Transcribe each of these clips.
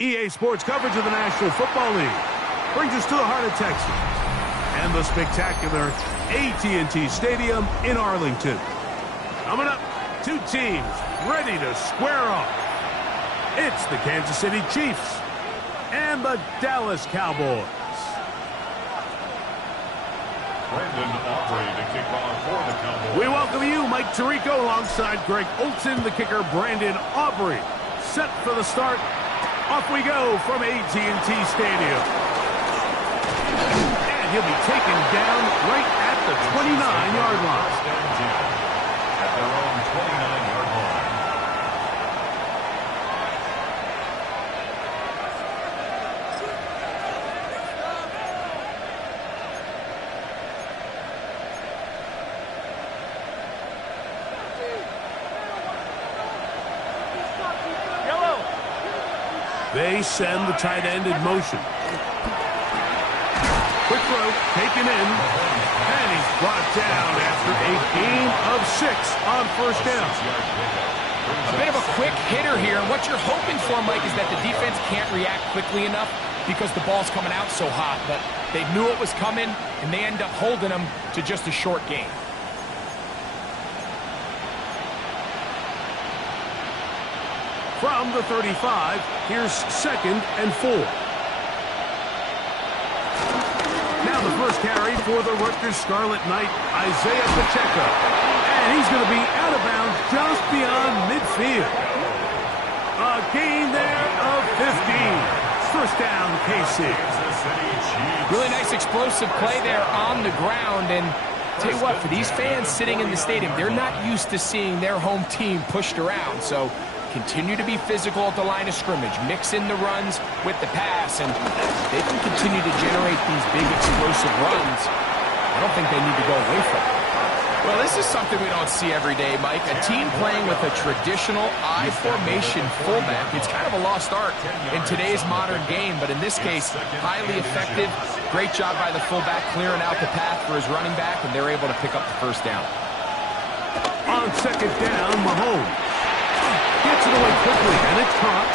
EA Sports coverage of the National Football League brings us to the heart of Texas and the spectacular AT&T Stadium in Arlington. Coming up, two teams ready to square off. It's the Kansas City Chiefs and the Dallas Cowboys. Brandon Aubrey to kick off for the Cowboys. We welcome you, Mike Tirico, alongside Greg Olson, the kicker, Brandon Aubrey. Set for the start. Off we go from AT&T Stadium. And he'll be taken down right at the 29-yard line. At their own 29-yard line. They send the tight end in motion. Quick throw, taken in, and he's brought down after a gain of 6 on first down. A bit of a quick hitter here, and what you're hoping for, Mike, is that the defense can't react quickly enough because the ball's coming out so hot, but they knew it was coming, and they end up holding them to just a short gain. From the 35, here's 2nd and 4. Now the first carry for the Rutgers Scarlet Knight, Isaiah Pacheco. And he's going to be out of bounds just beyond midfield. A gain there of 15. First down, KC. Really nice explosive play there on the ground, and tell you what, for these fans sitting in the stadium, they're not used to seeing their home team pushed around, so continue to be physical at the line of scrimmage. Mix in the runs with the pass, and they can continue to generate these big explosive runs. I don't think they need to go away from it. Well, this is something we don't see every day, Mike. A team playing with a traditional I formation fullback. It's kind of a lost art in today's modern game, but in this case, highly effective. Great job by the fullback clearing out the path for his running back, and they're able to pick up the first down. On second down, Mahomes gets it away quickly, and it's caught.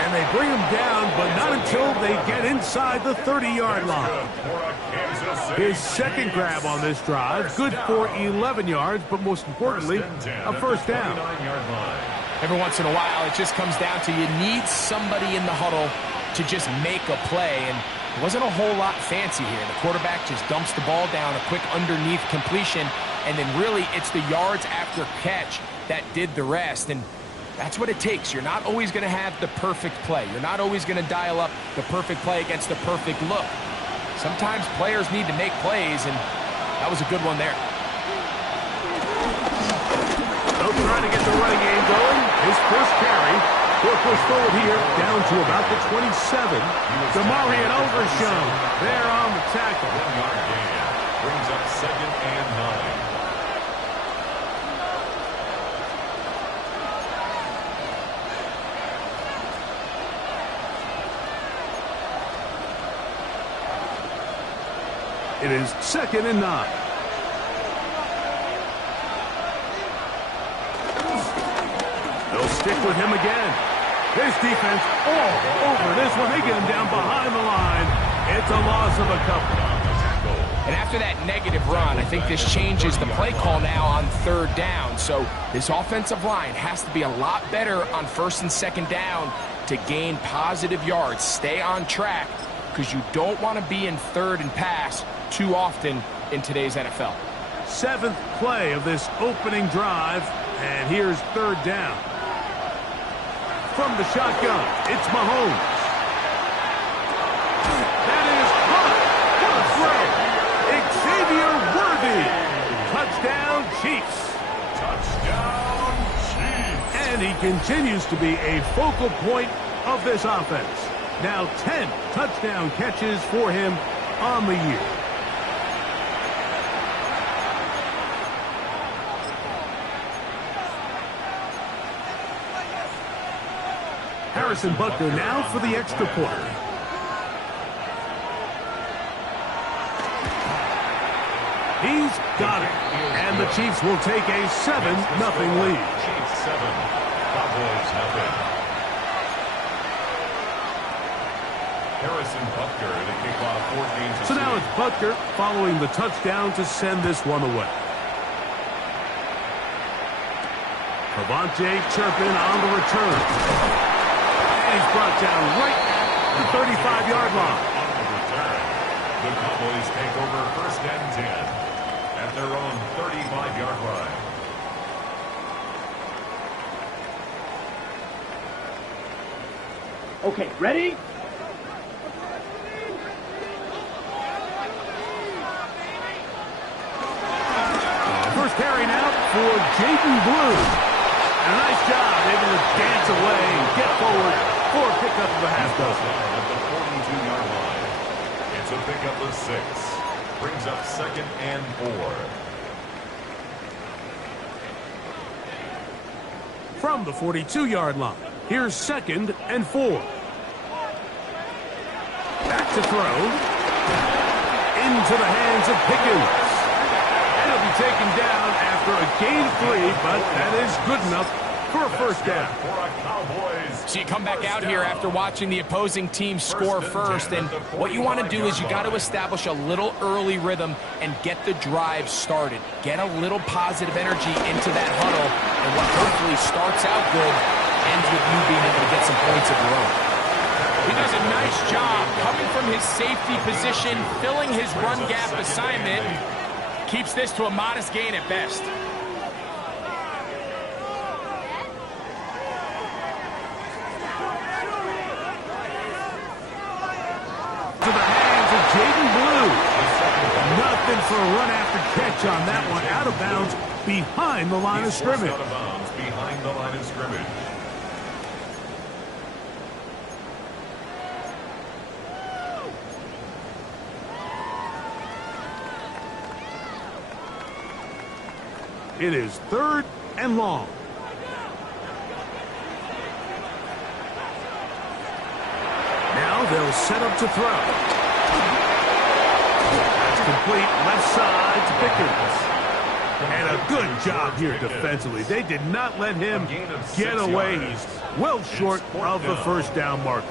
And they bring him down, but not until they get inside the 30-yard line. His second grab on this drive, good for 11 yards, but most importantly, a first down. Every once in a while, it just comes down to you need somebody in the huddle to just make a play, and it wasn't a whole lot fancy here. The quarterback just dumps the ball down, a quick underneath completion, and then really it's the yards after catch that did the rest. And that's what it takes. You're not always going to have the perfect play. You're not always going to dial up the perfect play against the perfect look. Sometimes players need to make plays, and that was a good one there. They'll try to get the running game going. His first carry. He'll push forward here down to about the 27. Demarion Overshown there on the tackle. 1-yard gain. Brings up 2nd and 9. It is 2nd and 9. They'll stick with him again. This defense all over this one. They get him down behind the line. It's a loss of a couple. And after that negative run, I think this changes the play call now on 3rd down. So this offensive line has to be a lot better on 1st and 2nd down to gain positive yards. Stay on track, because you don't want to be in 3rd and pass too often in today's NFL. 7th play of this opening drive, and here's 3rd down. From the shotgun, it's Mahomes. That is caught. What a throw. Xavier Worthy. Touchdown, Chiefs. Touchdown, Chiefs. And he continues to be a focal point of this offense. Now 10 touchdown catches for him on the year. Harrison Butker now for the extra point. He's got it. And the Chiefs will take a 7-0 lead. Chiefs 7, Cowboys nothing. to kick off 14th. So now it's Butker following the touchdown to send this one away. Cavante Turpin on the return. And he's brought down right at the 35-yard line. On the return, the Cowboys take over 1st and 10 at their own 35-yard line. Okay, ready? First carry now for Jaden Blue. And a nice job able to dance away and get forward for a pickup of a half dozen. At the 42-yard line, it's a pickup of 6. Brings up 2nd and 4. From the 42-yard line, here's 2nd and 4. Back to throw. Into the hands of Pickens. And he'll be taken down after a gain of 3, but that is good enough for a first down. So you come back out here after watching the opposing team score first, and what you want to do is you got to establish a little early rhythm and get the drive started. Get a little positive energy into that huddle, and what hopefully starts out good ends with you being able to get some points of your own. He does a nice job coming from his safety position, filling his run gap assignment. Keeps this to a modest gain at best. To the hands of Jaden Blue. Nothing for a run after catch on that one. Out of bounds behind the line of scrimmage. Out of bounds behind the line of scrimmage. It is 3rd and long. Now they'll set up to throw. That's complete left side to Pickens. And a good job here defensively. They did not let him get away. He's well short of the first down marker.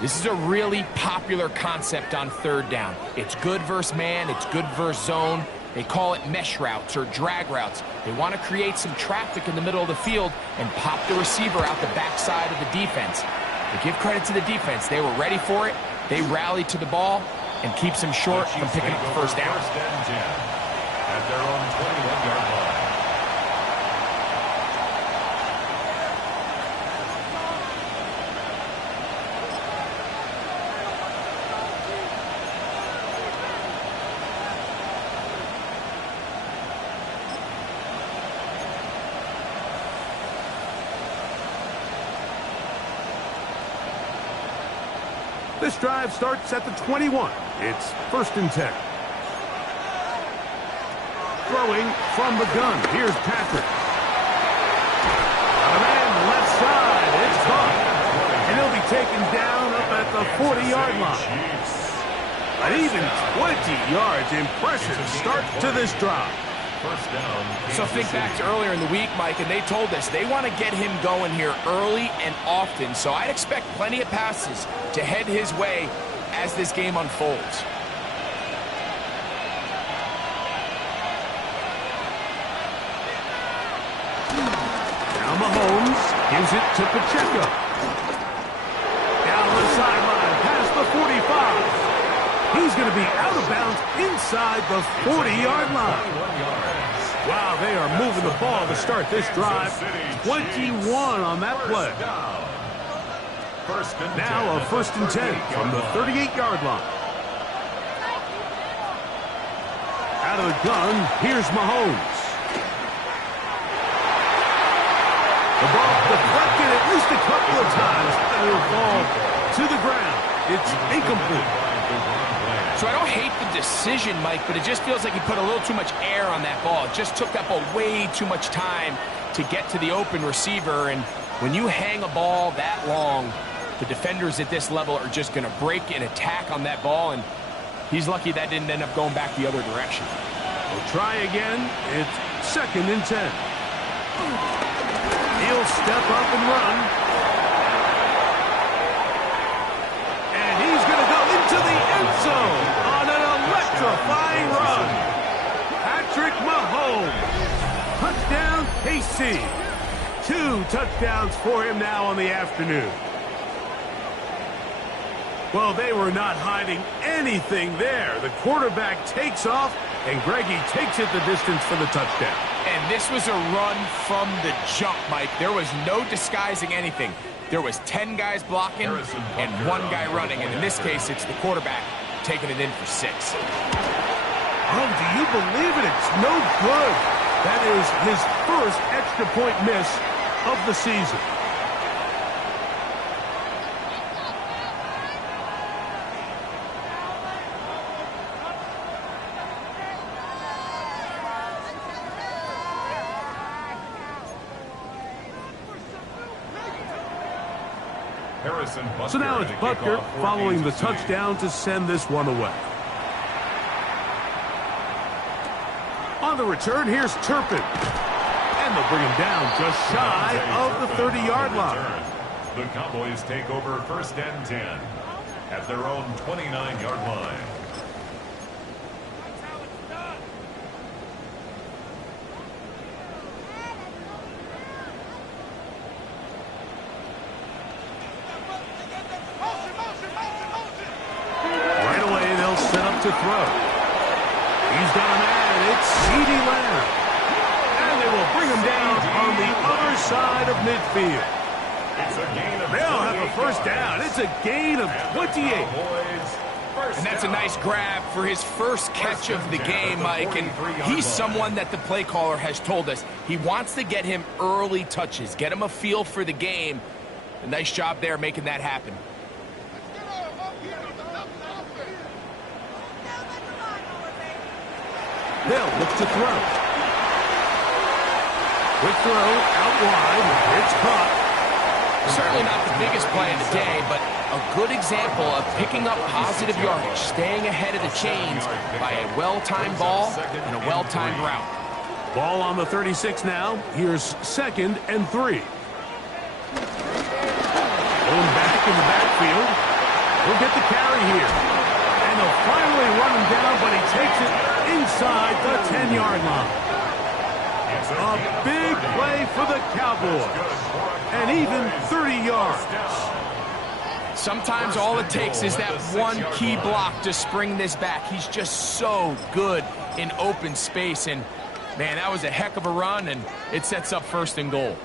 This is a really popular concept on 3rd down. It's good versus man. It's good versus zone. They call it mesh routes or drag routes. They want to create some traffic in the middle of the field and pop the receiver out the backside of the defense. But give credit to the defense. They were ready for it. They rallied to the ball and keeps them short from picking up the first down. 1st and 10 at their own 21-yard line. This drive starts at the 21. It's 1st and 10. Throwing from the gun. Here's Patrick. A man left side. It's caught. And he'll be taken down up at the 40-yard line. An even 20 yards. Impressive start to this drive. First down. So think back to earlier in the week, Mike, and they told us they want to get him going here early and often. So I'd expect plenty of passes to head his way as this game unfolds. Now Mahomes gives it to Pacheco. Down the sideline, past the 45. He's going to be out of bounds inside the 40-yard line. Wow, they are moving the ball to start this drive. 21 on that play. Now a 1st and 10 from the 38-yard line. Out of the gun, here's Mahomes. The ball deflected at least a couple of times, and it'll fall to the ground. It's incomplete. So I don't hate the decision, Mike, but it just feels like he put a little too much air on that ball. It just took up way too much time to get to the open receiver, and when you hang a ball that long, the defenders at this level are just going to break and attack on that ball, and he's lucky that didn't end up going back the other direction. We'll try again. It's 2nd and 10. He'll step up and run. zone on an electrifying run. Patrick Mahomes. Touchdown, KC. 2 touchdowns for him now on the afternoon. Well, they were not hiding anything there. The quarterback takes off, and Greggy takes it the distance for the touchdown. And this was a run from the jump, Mike. There was no disguising anything. There was 10 guys blocking and 1 guy running. And in this case, it's the quarterback taking it in for 6. Oh, do you believe it? It's no good. That is his first extra point miss of the season. So now it's Butker following the touchdown to send this one away. On the return, here's Turpin. And they'll bring him down just shy of the 30-yard line. The Cowboys take over 1st and 10 at their own 29-yard line. To throw. He's got a man. It's CeeDee Lamb. And they will bring him down on the other side of midfield. It's a gain of They'll have a first down. It's a gain of 28. And that's a nice grab for his first catch of the game, Mike. And he's someone that the play caller has told us he wants to get him early touches, get him a feel for the game. A nice job there making that happen. They'll look to throw. Quick throw out wide. It's caught. Certainly not the biggest play of the day, but a good example of picking up positive yardage, staying ahead of the chains by a well-timed ball and a well-timed route. Ball on the 36 now. Here's 2nd and 3. Going back in the backfield. He'll get the carry here. And they'll finally run him down, but he takes it inside the 10-yard line. A big play for the Cowboys. And even 30 yards. Sometimes all it takes is that one key block to spring this back. He's just so good in open space. And, man, that was a heck of a run, and it sets up 1st and goal.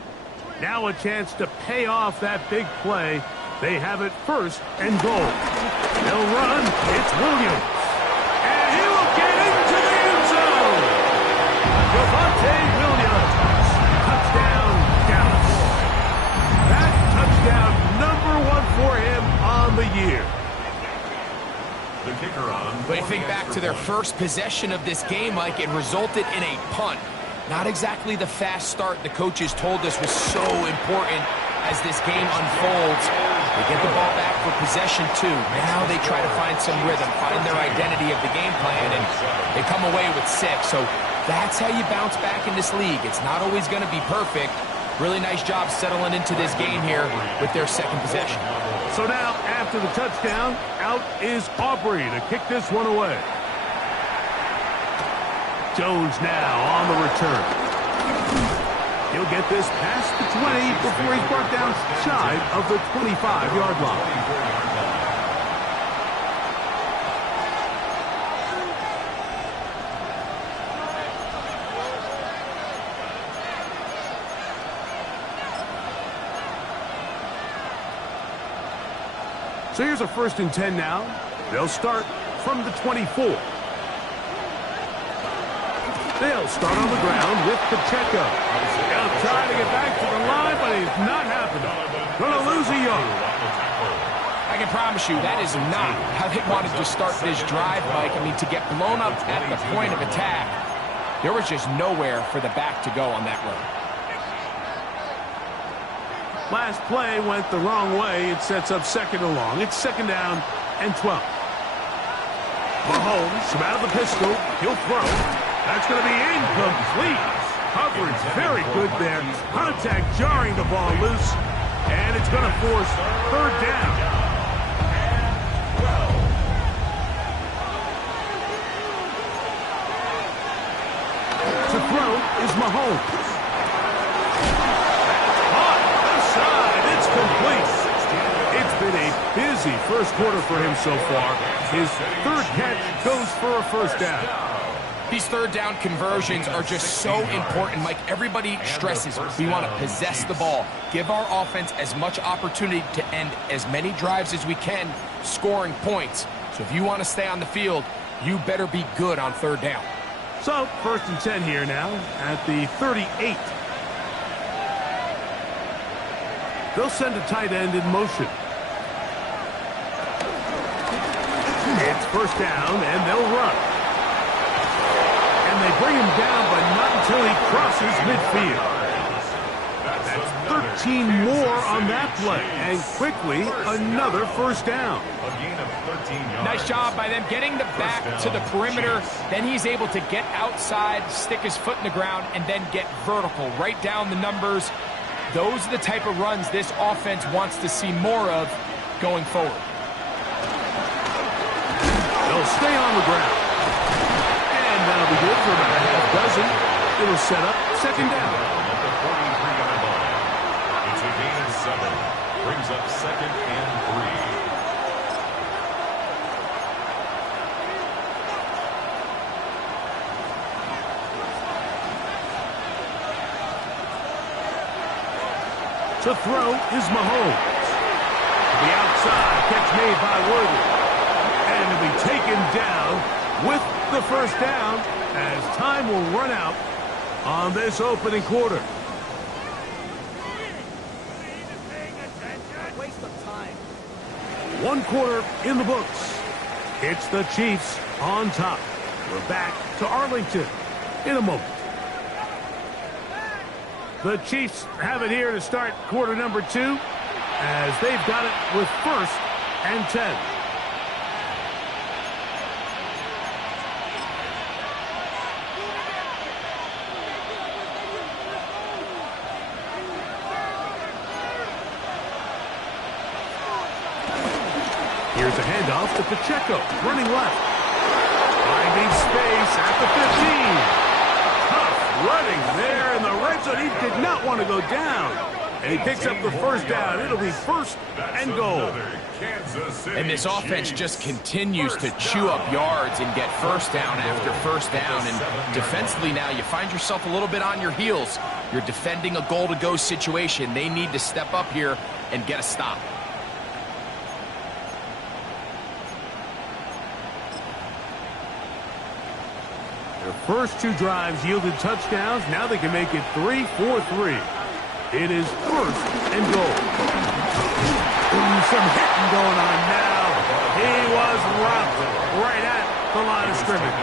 Now a chance to pay off that big play. They have it 1st and goal. They'll run. It's Williams. And he will get into the end zone. Javonte Williams. Touchdown, Dallas. That touchdown, #1 for him on the year. The kicker on. But you think back to their first possession of this game, Mike, it resulted in a punt. Not exactly the fast start the coaches told us was so important as this game unfolds. They get the ball back for possession 2. Now they try to find some rhythm, find their identity of the game plan, and they come away with 6. So that's how you bounce back in this league. It's not always going to be perfect. Really nice job settling into this game here with their 2nd possession. So now, after the touchdown, out is Aubrey to kick this one away. Jones now on the return. He'll get this past the 20 before he's brought down shy of the 25-yard line. So here's a 1st and 10 now. They'll start from the 24. They'll start on the ground with Pacheco. They'll try to get back to the line, but it's not happening. Going to lose a yard. I can promise you that is not how they wanted to start this drive, Mike. I mean, to get blown up at the point of attack, there was just nowhere for the back to go on that run. Last play went the wrong way. It sets up 2nd and long. It's 2nd down and 12. Mahomes from out of the pistol. He'll throw. That's going to be incomplete. Coverage very good there. Contact jarring the ball loose. And it's going to force 3rd down. To throw is Mahomes. Caught inside. It's complete. It's been a busy first quarter for him so far. His third catch goes for a first down. These third down conversions are just so important, Mike. Everybody stresses we want to possess the ball, give our offense as much opportunity to end as many drives as we can, scoring points. So if you want to stay on the field, you better be good on third down. So, 1st and 10 here now at the 38. They'll send a tight end in motion. It's first down, and they'll run. And they bring him down, but not until he crosses midfield. That's 13 more on that play, and quickly another first down. Nice job by them getting the back to the perimeter. Then he's able to get outside, stick his foot in the ground, and then get vertical. Right down the numbers. Those are the type of runs this offense wants to see more of going forward. They'll stay on the ground. And that'll be good for about a half dozen. It'll set up second down. It's a gain of 7. Brings up 2nd and 3. To throw is Mahomes. To the outside, catch made by Worthy. And to be taken down with the first down as time will run out on this opening quarter. Waste of time. 1 quarter in the books. It's the Chiefs on top. We're back to Arlington in a moment. The Chiefs have it here to start quarter number 2 as they've got it with 1st and 10. Here's a handoff to Pacheco, running left. Finding space at the 15. Tough running there in the red zone. He did not want to go down. And he picks up the first down. It'll be 1st and goal. And this offense just continues to chew up yards and get first down after first down. And defensively now, you find yourself a little bit on your heels. You're defending a goal-to-go situation. They need to step up here and get a stop. Their first 2 drives yielded touchdowns. Now they can make it 3-4-3. It is 1st and goal. Some hitting going on now. He was rocked right at the line of scrimmage.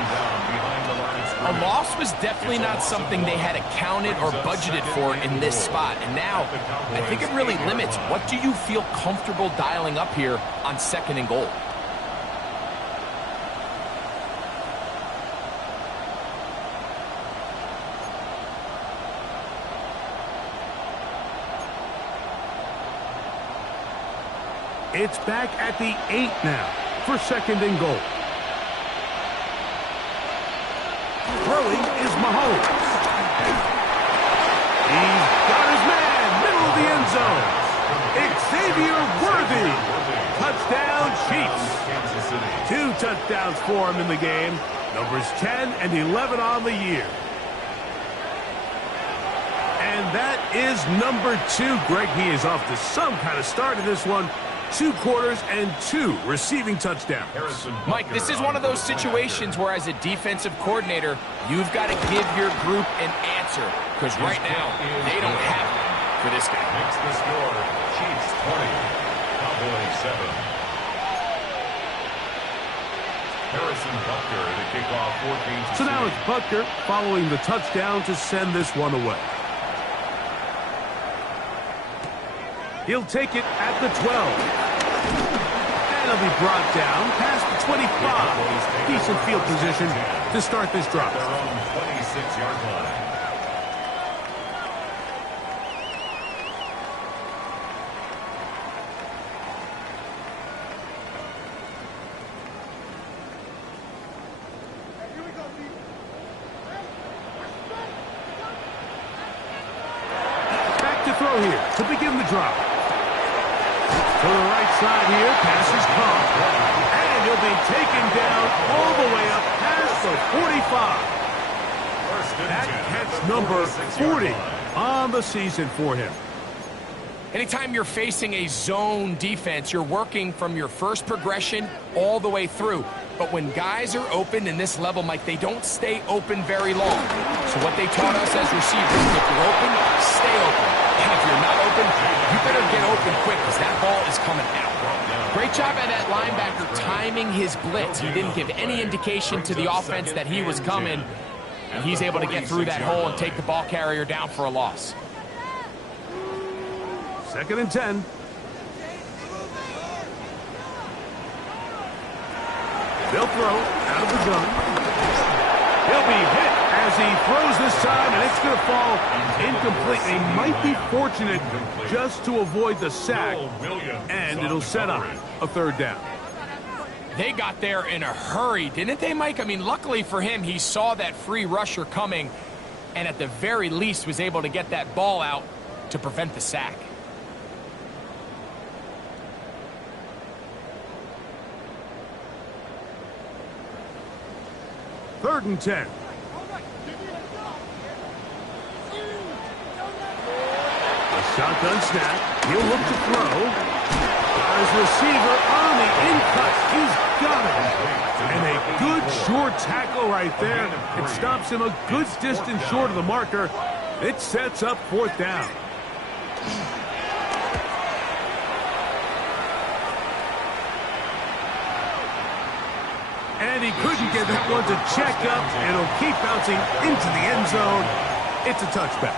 A loss was definitely not something they had accounted or budgeted for in this spot. And now, I think it really limits what do you feel comfortable dialing up here on 2nd and goal. It's back at the 8 now for 2nd and goal. Throwing is Mahomes. He's got his man, middle of the end zone. Xavier Worthy. Touchdown, Chiefs. 2 touchdowns for him in the game. Numbers 10 and 11 on the year. And that is number 2. Greg, he is off to some kind of start in this one. 2 quarters and 2 receiving touchdowns. Mike, this is one of those situations where as a defensive coordinator, you've got to give your group an answer. Because right now, they don't have one for this guy. Makes the score. Chiefs 20, Cowboys 7. Harrison Butker to kick off 14. So now it's Butker following the touchdown to send this one away. He'll take it at the 12. And he'll be brought down past the 25. Decent field position to start this drive. Their own 26-yard line. throw here to begin the drive. To the right side here, pass is caught. And he'll be taken down all the way up past the 45. That catch number 40 on the season for him. Anytime you're facing a zone defense, you're working from your first progression all the way through. But when guys are open in this level, Mike, they don't stay open very long. So what they taught us as receivers, if you're open, stay open. And if you're not open, you better get open quick because that ball is coming out. Great job by that linebacker timing his blitz. He didn't give any indication to the offense that he was coming. And he's able to get through that hole and take the ball carrier down for a loss. 2nd and 10. They'll throw out of the gun. He'll be hit as he throws this time, and it's going to fall incomplete. They might be fortunate just to avoid the sack, and it'll set up a 3rd down. They got there in a hurry, didn't they, Mike? I mean, luckily for him, he saw that free rusher coming, and at the very least was able to get that ball out to prevent the sack. Third and 10. A shotgun snap. He'll look to throw. His receiver on the in-cut. He's got it. And a good short tackle right there. It stops him a good distance short of the marker. It sets up 4th down. And he couldn't get that one to check up. It'll keep bouncing into the end zone. It's a touchback.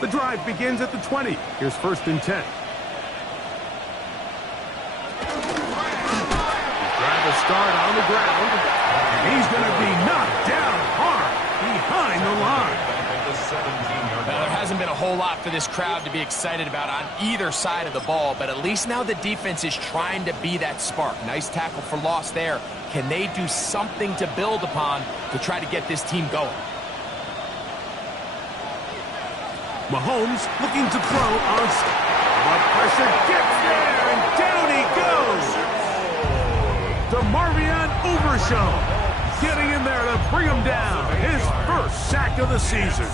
The drive begins at the 20. Here's 1st and 10. Drive to start on the ground. He's going to be knocked down hard behind the line. Well, there hasn't been a whole lot for this crowd to be excited about on either side of the ball, but at least now the defense is trying to be that spark. Nice tackle for loss there. Can they do something to build upon to try to get this team going? Mahomes looking to throw on pressure, gets there, and down he goes. DeMarvion Overshown getting in there to bring him down. His 1st sack of the season.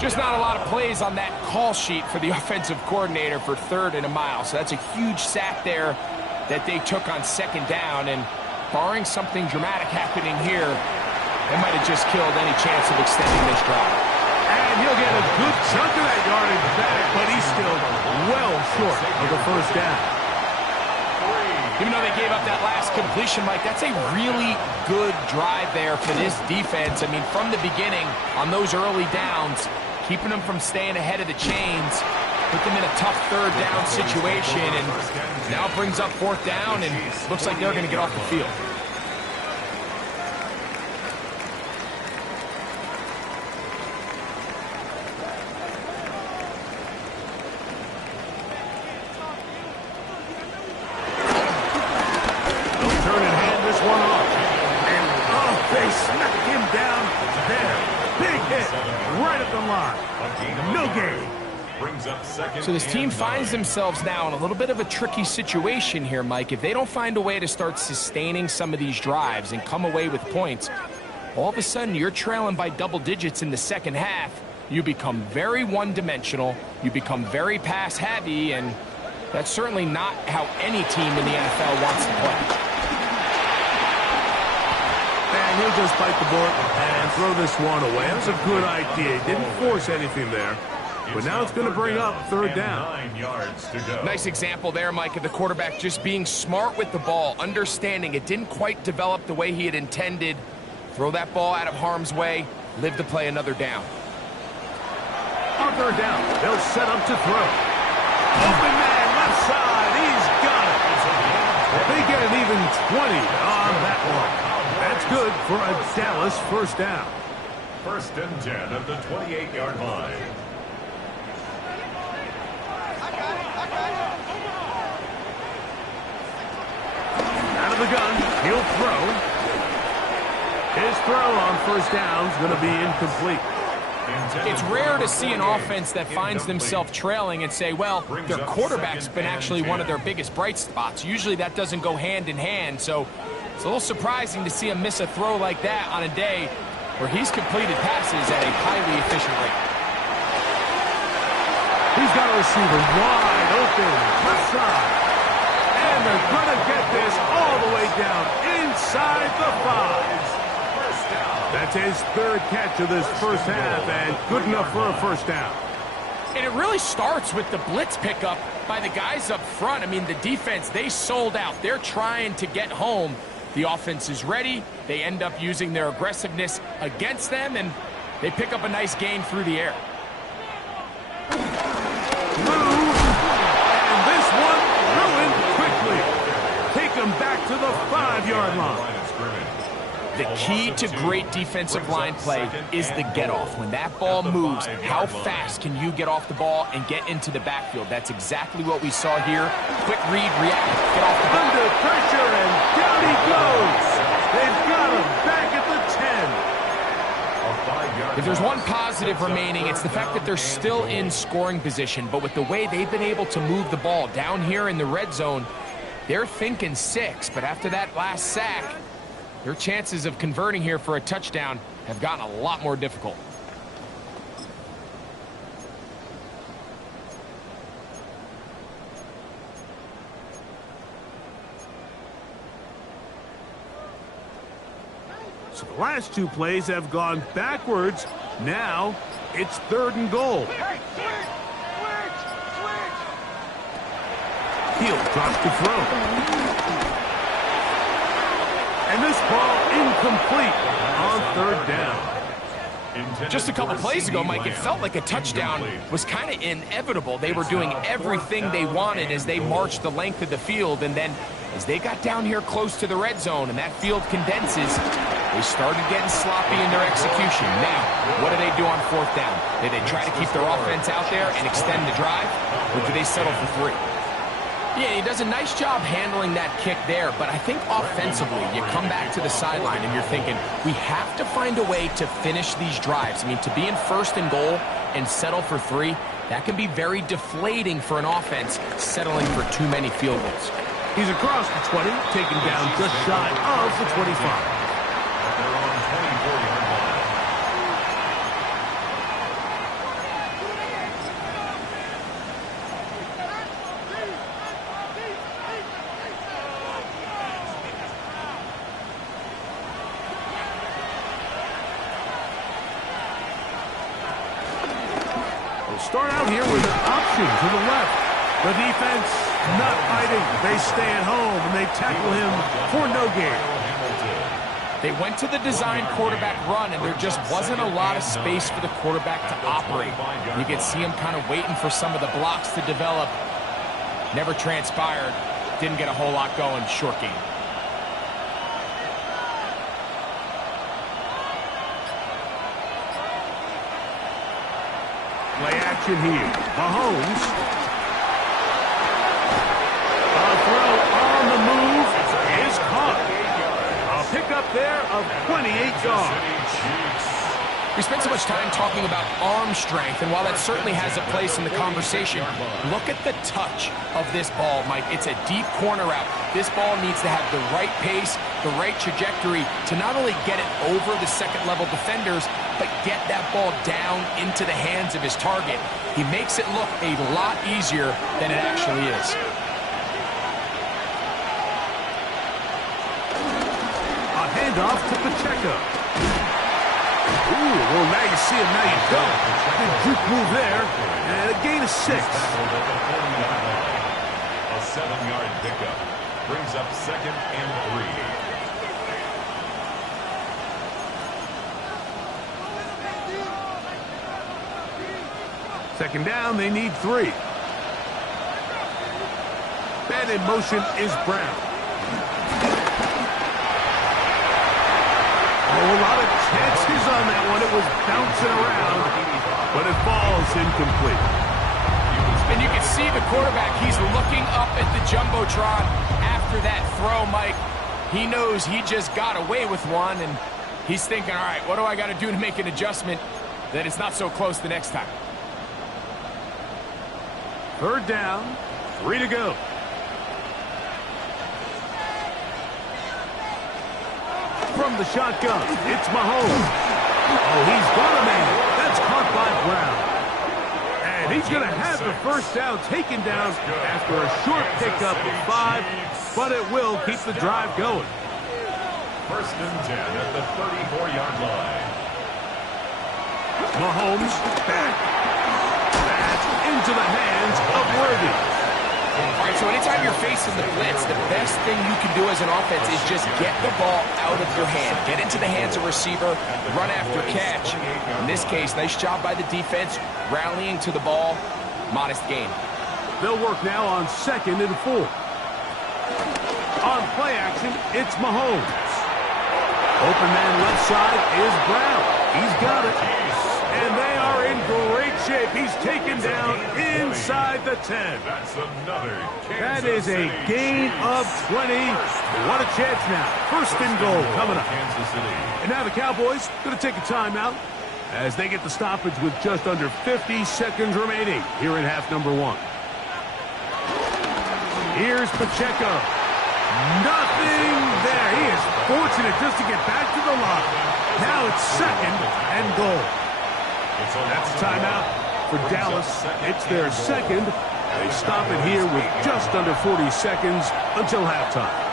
Just not a lot of plays on that call sheet for the offensive coordinator for 3rd and a mile. So that's a huge sack there that they took on 2nd down. And barring something dramatic happening here, they might have just killed any chance of extending this drive. And he'll get a good chunk of that yardage back, but he's still well short of the 1st down. Even though they gave up that last completion, Mike, that's a really good drive there for this defense. I mean, from the beginning, on those early downs, keeping them from staying ahead of the chains, put them in a tough 3rd down situation, and now brings up 4th down, and looks like they're going to get off the field. So this team finds themselves now in a little bit of a tricky situation here, Mike. If they don't find a way to start sustaining some of these drives and come away with points, all of a sudden you're trailing by double digits in the 2nd half. You become very one-dimensional. You become very pass-heavy, and that's certainly not how any team in the NFL wants to play. And he'll just bite the bullet and throw this one away. That's a good idea. He didn't force anything there. But now it's going to bring up 3rd down. 9 yards to go. Nice example there, Mike, of the quarterback just being smart with the ball, understanding it didn't quite develop the way he had intended. Throw that ball out of harm's way, live to play another down. On 3rd down, they'll set up to throw. Open man, left side, he's got it. They get an even 20 on that one. That's good for a Dallas 1st down. 1st and 10 at the 28-yard line. of the gun. He'll throw. His throw on first down is going to be incomplete. It's rare to see an offense that finds themselves trailing and say, well, their quarterback's been actually one of their biggest bright spots. Usually that doesn't go hand in hand, so it's a little surprising to see him miss a throw like that on a day where he's completed passes at a highly efficient rate. He's got a receiver wide open, left side. And they're going to get this all the way down inside the 5. That's his third catch of this first half, and good enough for a first down. And it really starts with the blitz pickup by the guys up front. I mean, the defense, they sold out. They're trying to get home. The offense is ready. They end up using their aggressiveness against them, and they pick up a nice gain through the air. Move, and this one ruined quickly. Take him back to the 5-yard line. The key to great defensive line play is the get-off. When that ball moves, how fast can you get off the ball and get into the backfield? That's exactly what we saw here. Quick read, react, get off the ball. Under pressure, and down he goes. They've got him back at the 10. If there's one positive remaining, it's the fact that they're still in scoring position. But with the way they've been able to move the ball down here in the red zone, they're thinking 6. But after that last sack, their chances of converting here for a touchdown have gotten a lot more difficult. So the last 2 plays have gone backwards. Now it's 3rd and goal. Heel drops to throw. And this ball incomplete on 3rd down. Just a couple plays ago, Mike, it felt like a touchdown was kind of inevitable. They were doing everything they wanted as they marched the length of the field, and then as they got down here close to the red zone and that field condenses, they started getting sloppy in their execution. Now, what do they do on 4th down? Do they try to keep their offense out there and extend the drive, or do they settle for 3? Yeah, he does a nice job handling that kick there, but I think offensively, you come back to the sideline and you're thinking, we have to find a way to finish these drives. I mean, to be in 1st and goal and settle for 3, that can be very deflating for an offense settling for too many field goals. He's across the 20, taken down just shy of the 25. They're on 24-yard line. Start out here with an option to the left. The defense not fighting. They stay at home, and they tackle him for no gain. They went to the design quarterback run, and there just wasn't a lot of space for the quarterback to operate. You could see him kind of waiting for some of the blocks to develop. Never transpired. Didn't get a whole lot going. Short game. Play action here. Mahomes. A throw on the move is caught. A pickup there of 28 yards. We spent so much time talking about arm strength, and while that certainly has a place in the conversation, look at the touch of this ball, Mike. It's a deep corner route. This ball needs to have the right pace, the right trajectory to not only get it over the second-level defenders, but get that ball down into the hands of his target. He makes it look a lot easier than it actually is. A handoff to Pacheco. Ooh, well, now you see him, now you don't. Big juke move there, and a gain of 6. A 7-yard pickup brings up 2nd and 3. 2nd down, they need 3. Man in motion is Brown. Oh, a lot of chances on that one. It was bouncing around, but it falls incomplete. And you can see the quarterback, he's looking up at the Jumbotron after that throw, Mike. He knows he just got away with one, and he's thinking, all right, what do I got to do to make an adjustment that it's not so close the next time? Third down, 3 to go. From the shotgun, it's Mahomes. Oh, he's gonna make it. That's caught by Brown. And he's gonna have the first down taken down after a short pickup of 5, but it will keep the drive going. First and 10 at the 34-yard line. Mahomes back into the hands of Worthy. All right, so anytime you're facing the blitz, the best thing you can do as an offense is just get the ball out of your hand. Get into the hands of receiver, run after catch. In this case, nice job by the defense, rallying to the ball. Modest gain. They'll work now on 2nd and 4. On play action, it's Mahomes. Open man left side is Brown. He's got it. And they are in great shape. He's taken down inside the 10. That's another That is a gain of 20. What a chance now. First and goal coming up. Kansas City. And now the Cowboys going to take a timeout as they get the stoppage with just under 50 seconds remaining here in half number 1. Here's Pacheco. Nothing there. He is fortunate just to get back to the line. Now it's 2nd and goal. That's a timeout for Dallas. It's their 2nd. They stop it here with just under 40 seconds until halftime.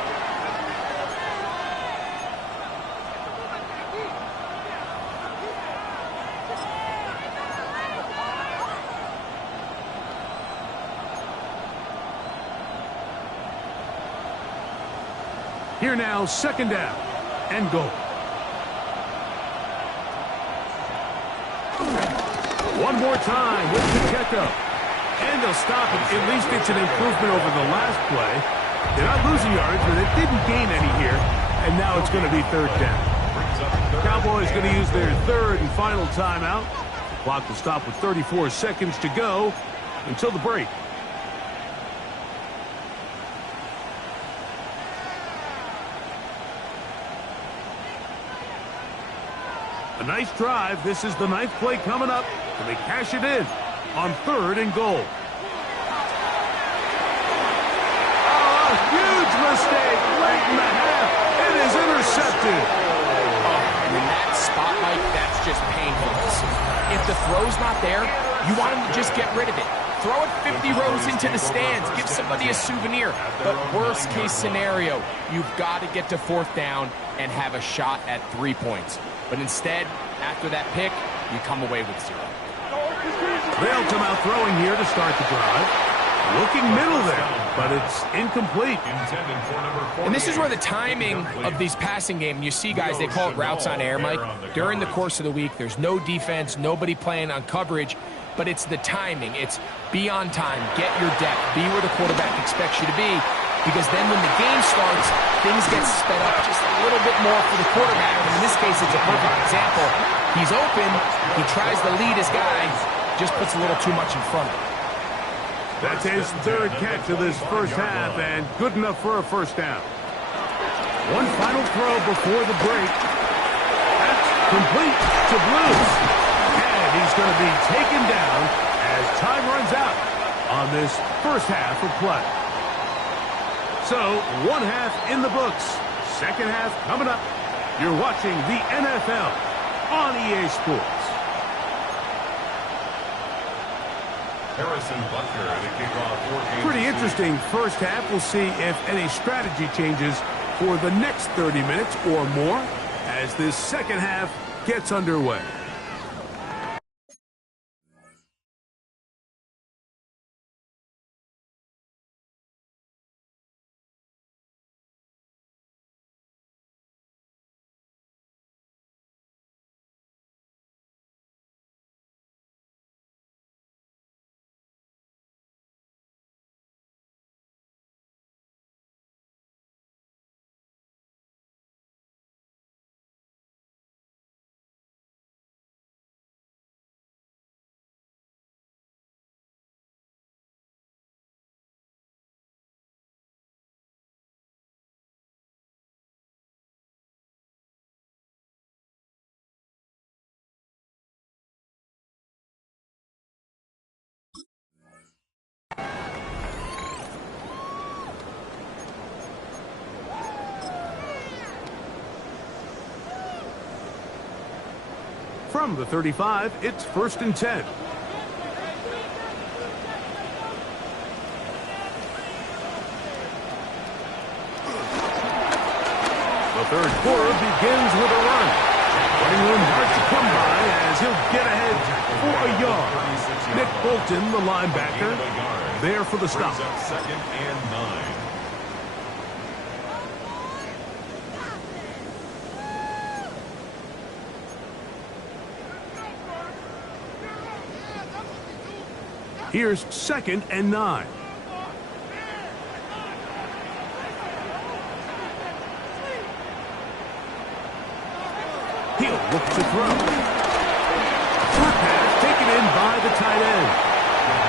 Here now, 2nd down and goal. One more time with Pacheco. And they'll stop it. At least it's an improvement over the last play. They're not losing yards, but it didn't gain any here. And now it's going to be 3rd down. Cowboys going to use their 3rd and final timeout. The clock will stop with 34 seconds to go until the break. A nice drive. This is the 9th play coming up. And they cash it in on 3rd and goal. Oh, a huge mistake late in the half. It is intercepted. Oh, and in that spotlight, that's just painful. If the throw's not there, you want him to just get rid of it. Throw it 50 rows into the stands. Give somebody a souvenir. But worst case scenario, you've got to get to 4th down and have a shot at 3 points. But instead, after that pick, you come away with 0. They'll come out throwing here to start the drive. Looking middle there, but it's incomplete. And this is where the timing of these passing game, you see guys, they call it routes on air, Mike. During the course of the week, there's no defense, nobody playing on coverage, but it's the timing. It's be on time, get your depth, be where the quarterback expects you to be, because then when the game starts, things get sped up just a little bit more for the quarterback. And in this case, it's a perfect example. He's open, he tries to lead his guy, just puts a little too much in front of him. That's his 3rd catch of this first half, and good enough for a 1st down. One final throw before the break. That's complete to Blue. And he's going to be taken down as time runs out on this first half of play. So, 1 half in the books. 2nd half coming up. You're watching the NFL on EA Sports. Harrison Butker at a kickoff for Kansas Pretty City. interesting first half. We'll see if any strategy changes for the next 30 minutes or more as this 2nd half gets underway. From the 35, it's 1st and 10. The third quarter begins with a run. Running room hard to come by as he'll get ahead for a yard. Nick Bolton, the linebacker, there for the stop. Second and 9. Here's 2nd and 9. He'll look to throw. Short pass taken in by the tight end.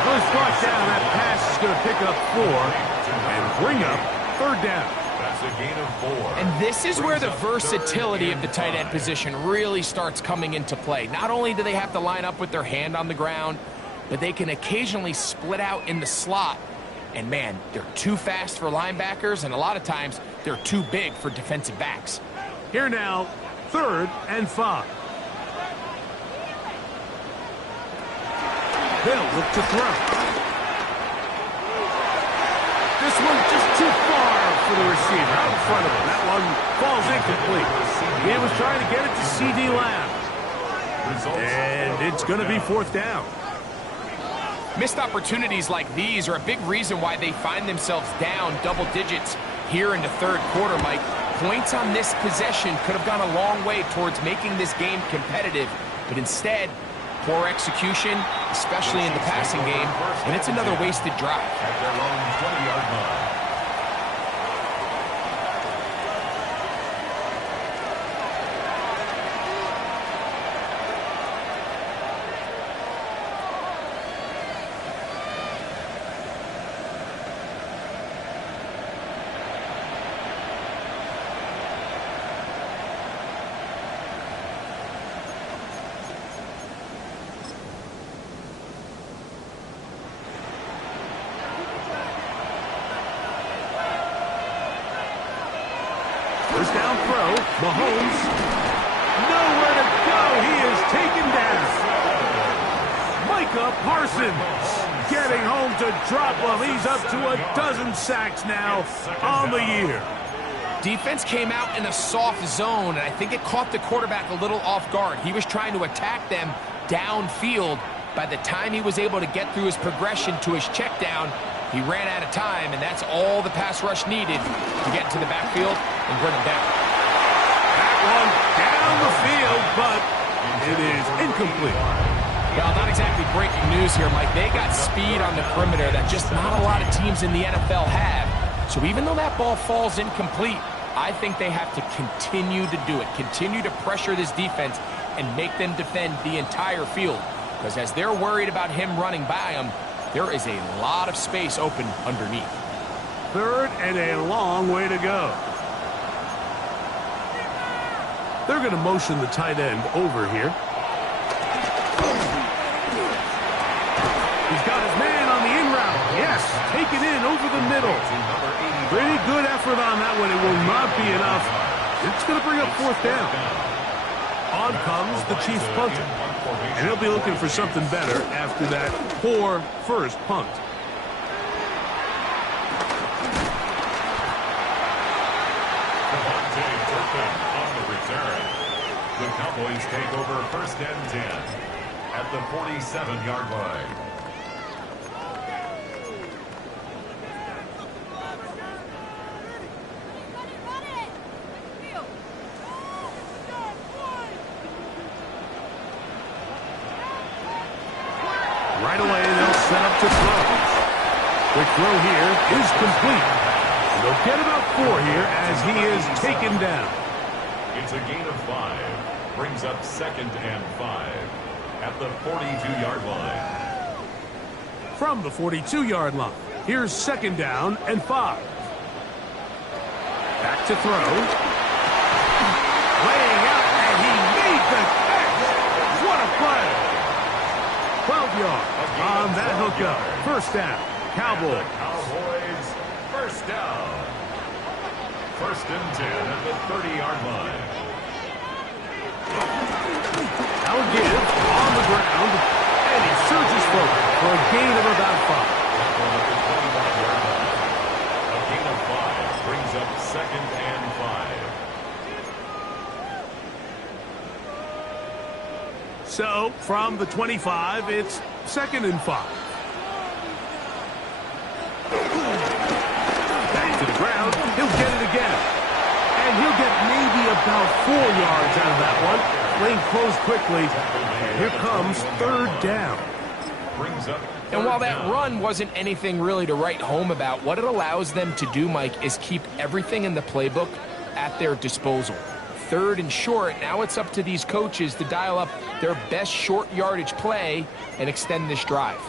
First brought down, that pass is going to pick up 4 and bring up 3rd down. That's a gain of 4. And this is where the versatility of the tight end position really starts coming into play. Not only do they have to line up with their hand on the ground, but they can occasionally split out in the slot. And man, they're too fast for linebackers, and a lot of times they're too big for defensive backs. Here now, 3rd and 5. They'll look to throw. This one's just too far for the receiver, out in front of him. That one falls incomplete. He was trying to get it to C.D. Lamb. And it's going to be 4th down. Missed opportunities like these are a big reason why they find themselves down double digits here in the 3rd quarter, Mike. Points on this possession could have gone a long way towards making this game competitive, but instead, poor execution, especially in the passing game, and it's another wasted drive. At their own 20-yard line. First down throw, Mahomes. Nowhere to go. He is taken down. Micah Parsons getting home to drop him. He's up to a dozen sacks now on the year. Defense came out in a soft zone, and I think it caught the quarterback a little off guard. He was trying to attack them downfield. By the time he was able to get through his progression to his check down, he ran out of time, and that's all the pass rush needed to get to the backfield and bring him down. That one down the field, but it is incomplete. Well, not exactly breaking news here, Mike. They got speed on the perimeter that just not a lot of teams in the NFL have. So even though that ball falls incomplete, I think they have to continue to do it, continue to pressure this defense and make them defend the entire field. Because as they're worried about him running by them, there is a lot of space open underneath. 3rd and a long way to go. They're going to motion the tight end over here. He's got his man on the in route. Yes, take it in over the middle. Pretty good effort on that one. It will not be enough. It's going to bring up 4th down. On comes the Chiefs punter. And he'll be looking for something better after that poor first punt. The Cowboys take over 1st and 10 at the 47-yard line. Right away, they'll set up to throw. Quick throw here is complete. They'll get about 4 here as he is taken down. It's a gain of 5. Brings up 2nd and 5 at the 42-yard line. From the 42-yard line, here's 2nd down and 5. Back to throw. Laying out, and he made the catch. What a play. 12 yards on that hookup. 1st down, Cowboys. Cowboys, 1st down. 1st and 10 at the 30-yard line. Now a give on the ground, and he surges forward for a gain of about 5. A gain of 5 brings up 2nd and 5. So, from the 25, it's 2nd and 5. Back to the ground. He'll get it again. And he'll get maybe about 4 yards out of that one. Lane closed quickly. Here comes 3rd down. And while that run wasn't anything really to write home about, what it allows them to do, Mike, is keep everything in the playbook at their disposal. 3rd and short, now it's up to these coaches to dial up their best short yardage play and extend this drive.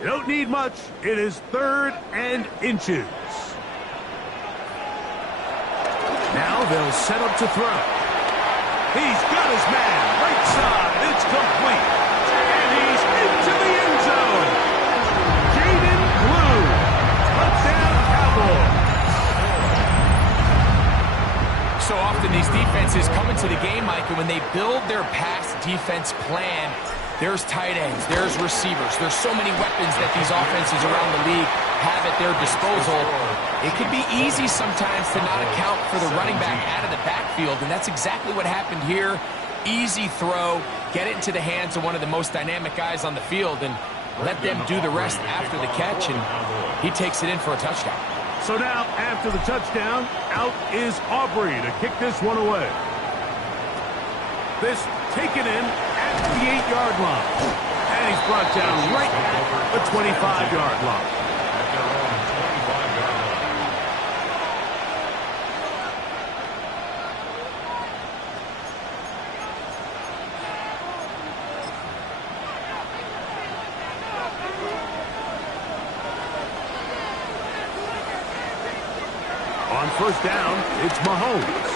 You don't need much. It is 3rd and inches. Now they'll set up to throw. He's got his man. Right side. It's complete. And he's into the end zone. Jaden Blue. Touchdown Cowboys. So often these defenses come into the game, Mike, and when they build their pass defense plan, there's tight ends, there's receivers, there's so many weapons that these offenses around the league have at their disposal. It can be easy sometimes to not account for the running back out of the backfield, and that's exactly what happened here. Easy throw, get it into the hands of one of the most dynamic guys on the field, and let them do the rest after the catch, and he takes it in for a touchdown. So now, after the touchdown, out is Aubrey to kick this one away. This taken in at the 8-yard line. And he's brought down right at the 25-yard line. At their own 25-yard line. On 1st down, it's Mahomes.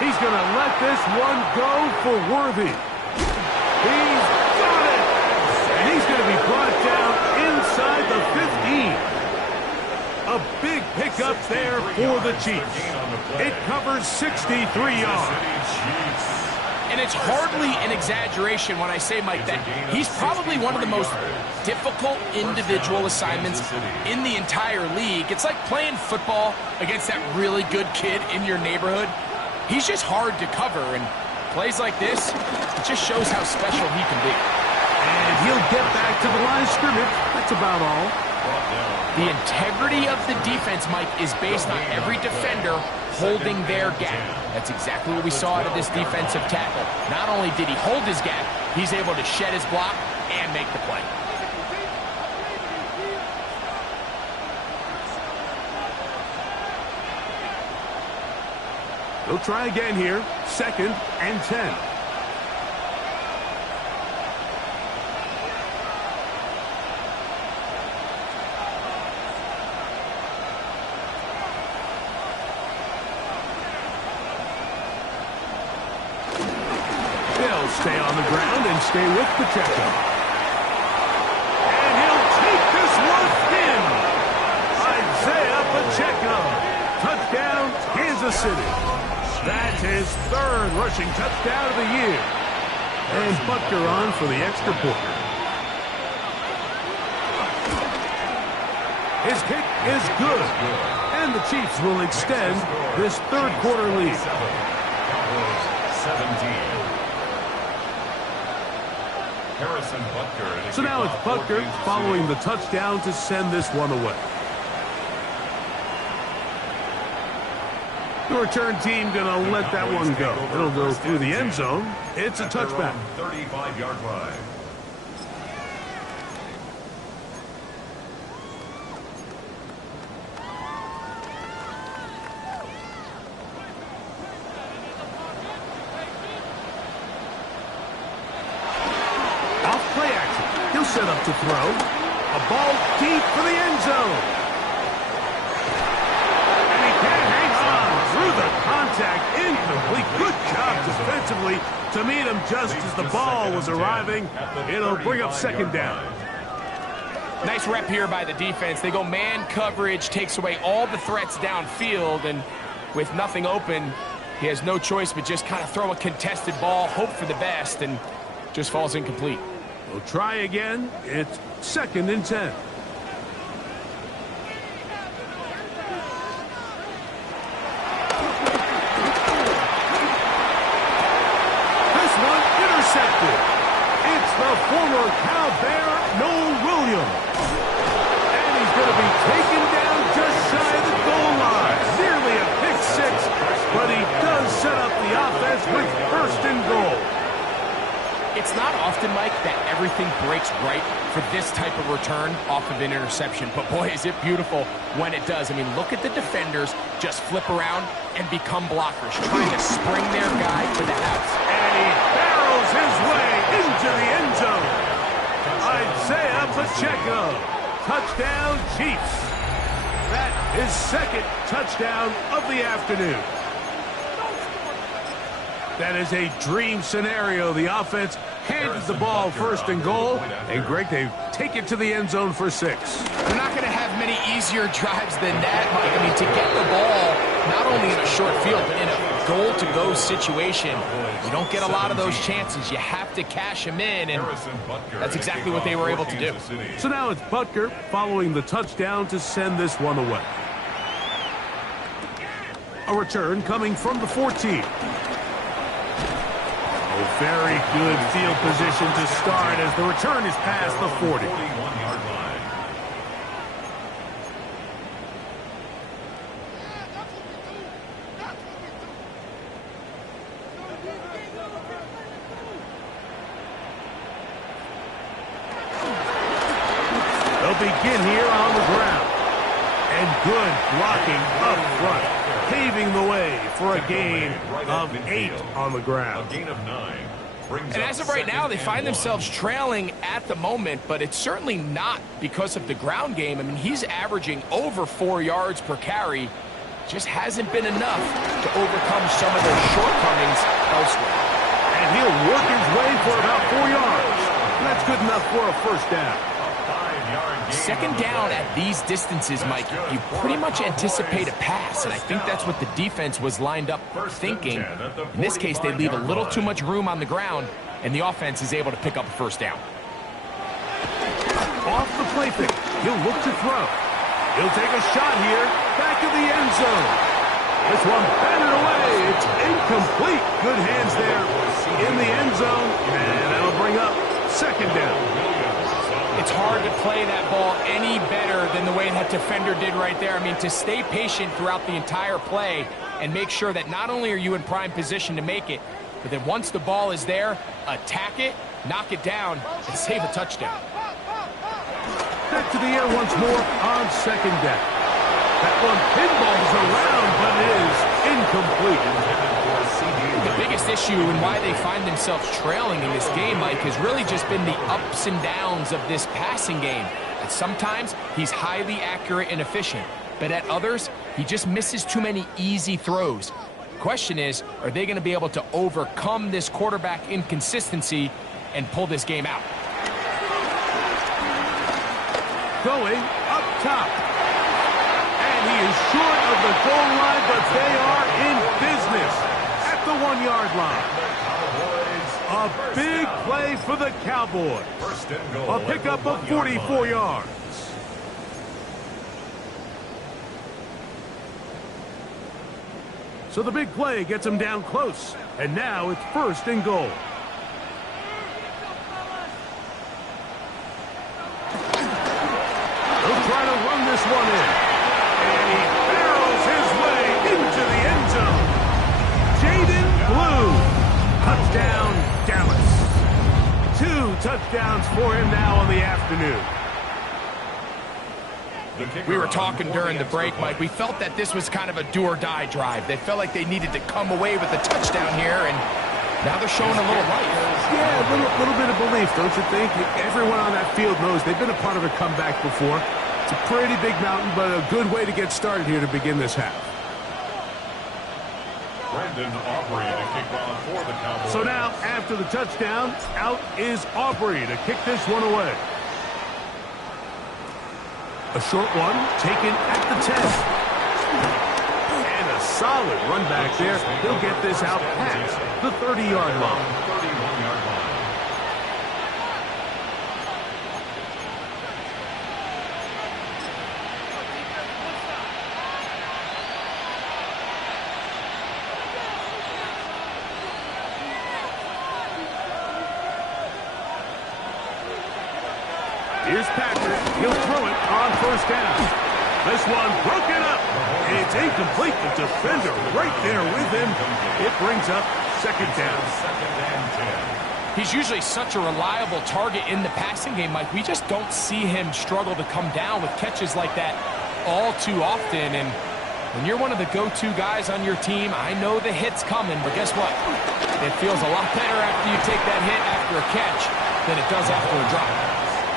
He's going to let this one go for Worthy. He's got it! And he's going to be brought down inside the 15. A big pickup there for the Chiefs. It covers 63 yards. And it's hardly an exaggeration when I say, Mike, that he's probably one of the most difficult individual assignments in the entire league. It's like playing football against that really good kid in your neighborhood. He's just hard to cover, and plays like this, it just shows how special he can be. And he'll get back to the line of scrimmage. That's about all. The integrity of the defense, Mike, is based on every defender holding their gap. That's exactly what we saw out of this defensive tackle. Not only did he hold his gap, he's able to shed his block and make the play. They'll try again here. 2nd and 10. They'll stay on the ground and stay with Pacheco. And he'll take this one in. Isaiah Pacheco. Touchdown, Kansas City. That's his 3rd rushing touchdown of the year. And Butker on for the extra point. His kick is good. And the Chiefs will extend this 3rd quarter lead. 17. So now it's Butker following the touchdown to send this one away. The return team going to let that one go. It'll go through the end zone. It's a touchback. 35-yard line. Off play action. He'll set up to throw. A ball deep for the end zone. Contact incomplete. Good job defensively to meet him just as the ball was arriving. It'll bring up 2nd down. Nice rep here by the defense. They go man coverage, takes away all the threats downfield, and with nothing open, He has no choice but just kind of throw a contested ball, hope for the best, and just falls incomplete. We'll try again. It's 2nd and 10. It's the former Cal Bear, Noel Williams. And he's going to be taken down just shy of the goal line. Nearly a pick six, but he does set up the offense with 1st and goal. It's not often, Mike, that everything breaks right for this type of return off of an interception. But boy, is it beautiful when it does. I mean, look at the defenders just flip around and become blockers, trying to spring their guy for the house. And he barrels his way into the end zone. Isaiah Pacheco. Touchdown, Chiefs. That is 2nd touchdown of the afternoon. That is a dream scenario. The offense handed the ball 1st and goal. And Greg, they take it to the end zone for 6. They're not going to have many easier drives than that, Mike. I mean, to get the ball, not only in a short field, but in a goal-to-go situation, you don't get a lot of those chances. You have to cash them in, and that's exactly what they were able to do. So now it's Butker following the touchdown to send this one away. A return coming from the 14. A very good field position to start as the return is past the 40. 41-yard line. They'll begin here on the ground. And good blocking up front, paving the way for a gain of 8 on the ground. A gain of 9. And as of right now, they find themselves trailing at the moment, but it's certainly not because of the ground game. I mean, he's averaging over 4 yards per carry. Just hasn't been enough to overcome some of those shortcomings elsewhere. And he'll work his way for about 4 yards. And that's good enough for a 1st down. 2nd down at these distances, Mike, you pretty much anticipate a pass, and I think that's what the defense was lined up thinking. In this case, they leave a little too much room on the ground, and the offense is able to pick up a 1st down. Off the play fake, he'll look to throw. He'll take a shot here, back of the end zone. This one batted away. It's incomplete. Good hands there in the end zone, and that'll bring up 2nd down. It's hard to play that ball any better than the way that defender did right there. I mean, to stay patient throughout the entire play and make sure that not only are you in prime position to make it, but then once the ball is there, attack it, knock it down, and save a touchdown. Back to the air once more on 2nd down. That one pinballs around, but it is incomplete. The biggest issue and why they find themselves trailing in this game, Mike, has really just been the ups and downs of this passing game. And sometimes he's highly accurate and efficient, but at others, he just misses too many easy throws. Question is, are they going to be able to overcome this quarterback inconsistency and pull this game out? Going up top. And he is short of the goal line, but they are in business at the 1-yard line. A big play for the Cowboys. A pickup of 44 yards. So the big play gets him down close. And now it's 1st and goal. He'll try to run this one in. And he barrels his way into the end zone. Jaden Blue. Touchdown, Dallas. 2 touchdowns for him now on the afternoon. We were talking during the break, Mike. We felt that this was kind of a do-or-die drive. They felt like they needed to come away with a touchdown here, and now they're showing a little life. Yeah, a little bit of belief, don't you think? Everyone on that field knows they've been a part of a comeback before. It's a pretty big mountain, but a good way to get started here to begin this half. Brandon Aubrey to kick off for the Cowboys. So now, after the touchdown, out is Aubrey to kick this one away. A short one taken at the 10. And a a solid run back there. He'll get this out past the 30-yard line. 31-yard line. Here's Patrick. He'll throw it on first down. This one broken up. It's incomplete. The defender right there with him. It brings up second down. Second and 10. He's usually such a reliable target in the passing game, Mike. We just don't see him struggle to come down with catches like that all too often. And when you're one of the go-to guys on your team, I know the hit's coming, but guess what? It feels a lot better after you take that hit after a catch than it does after a drop.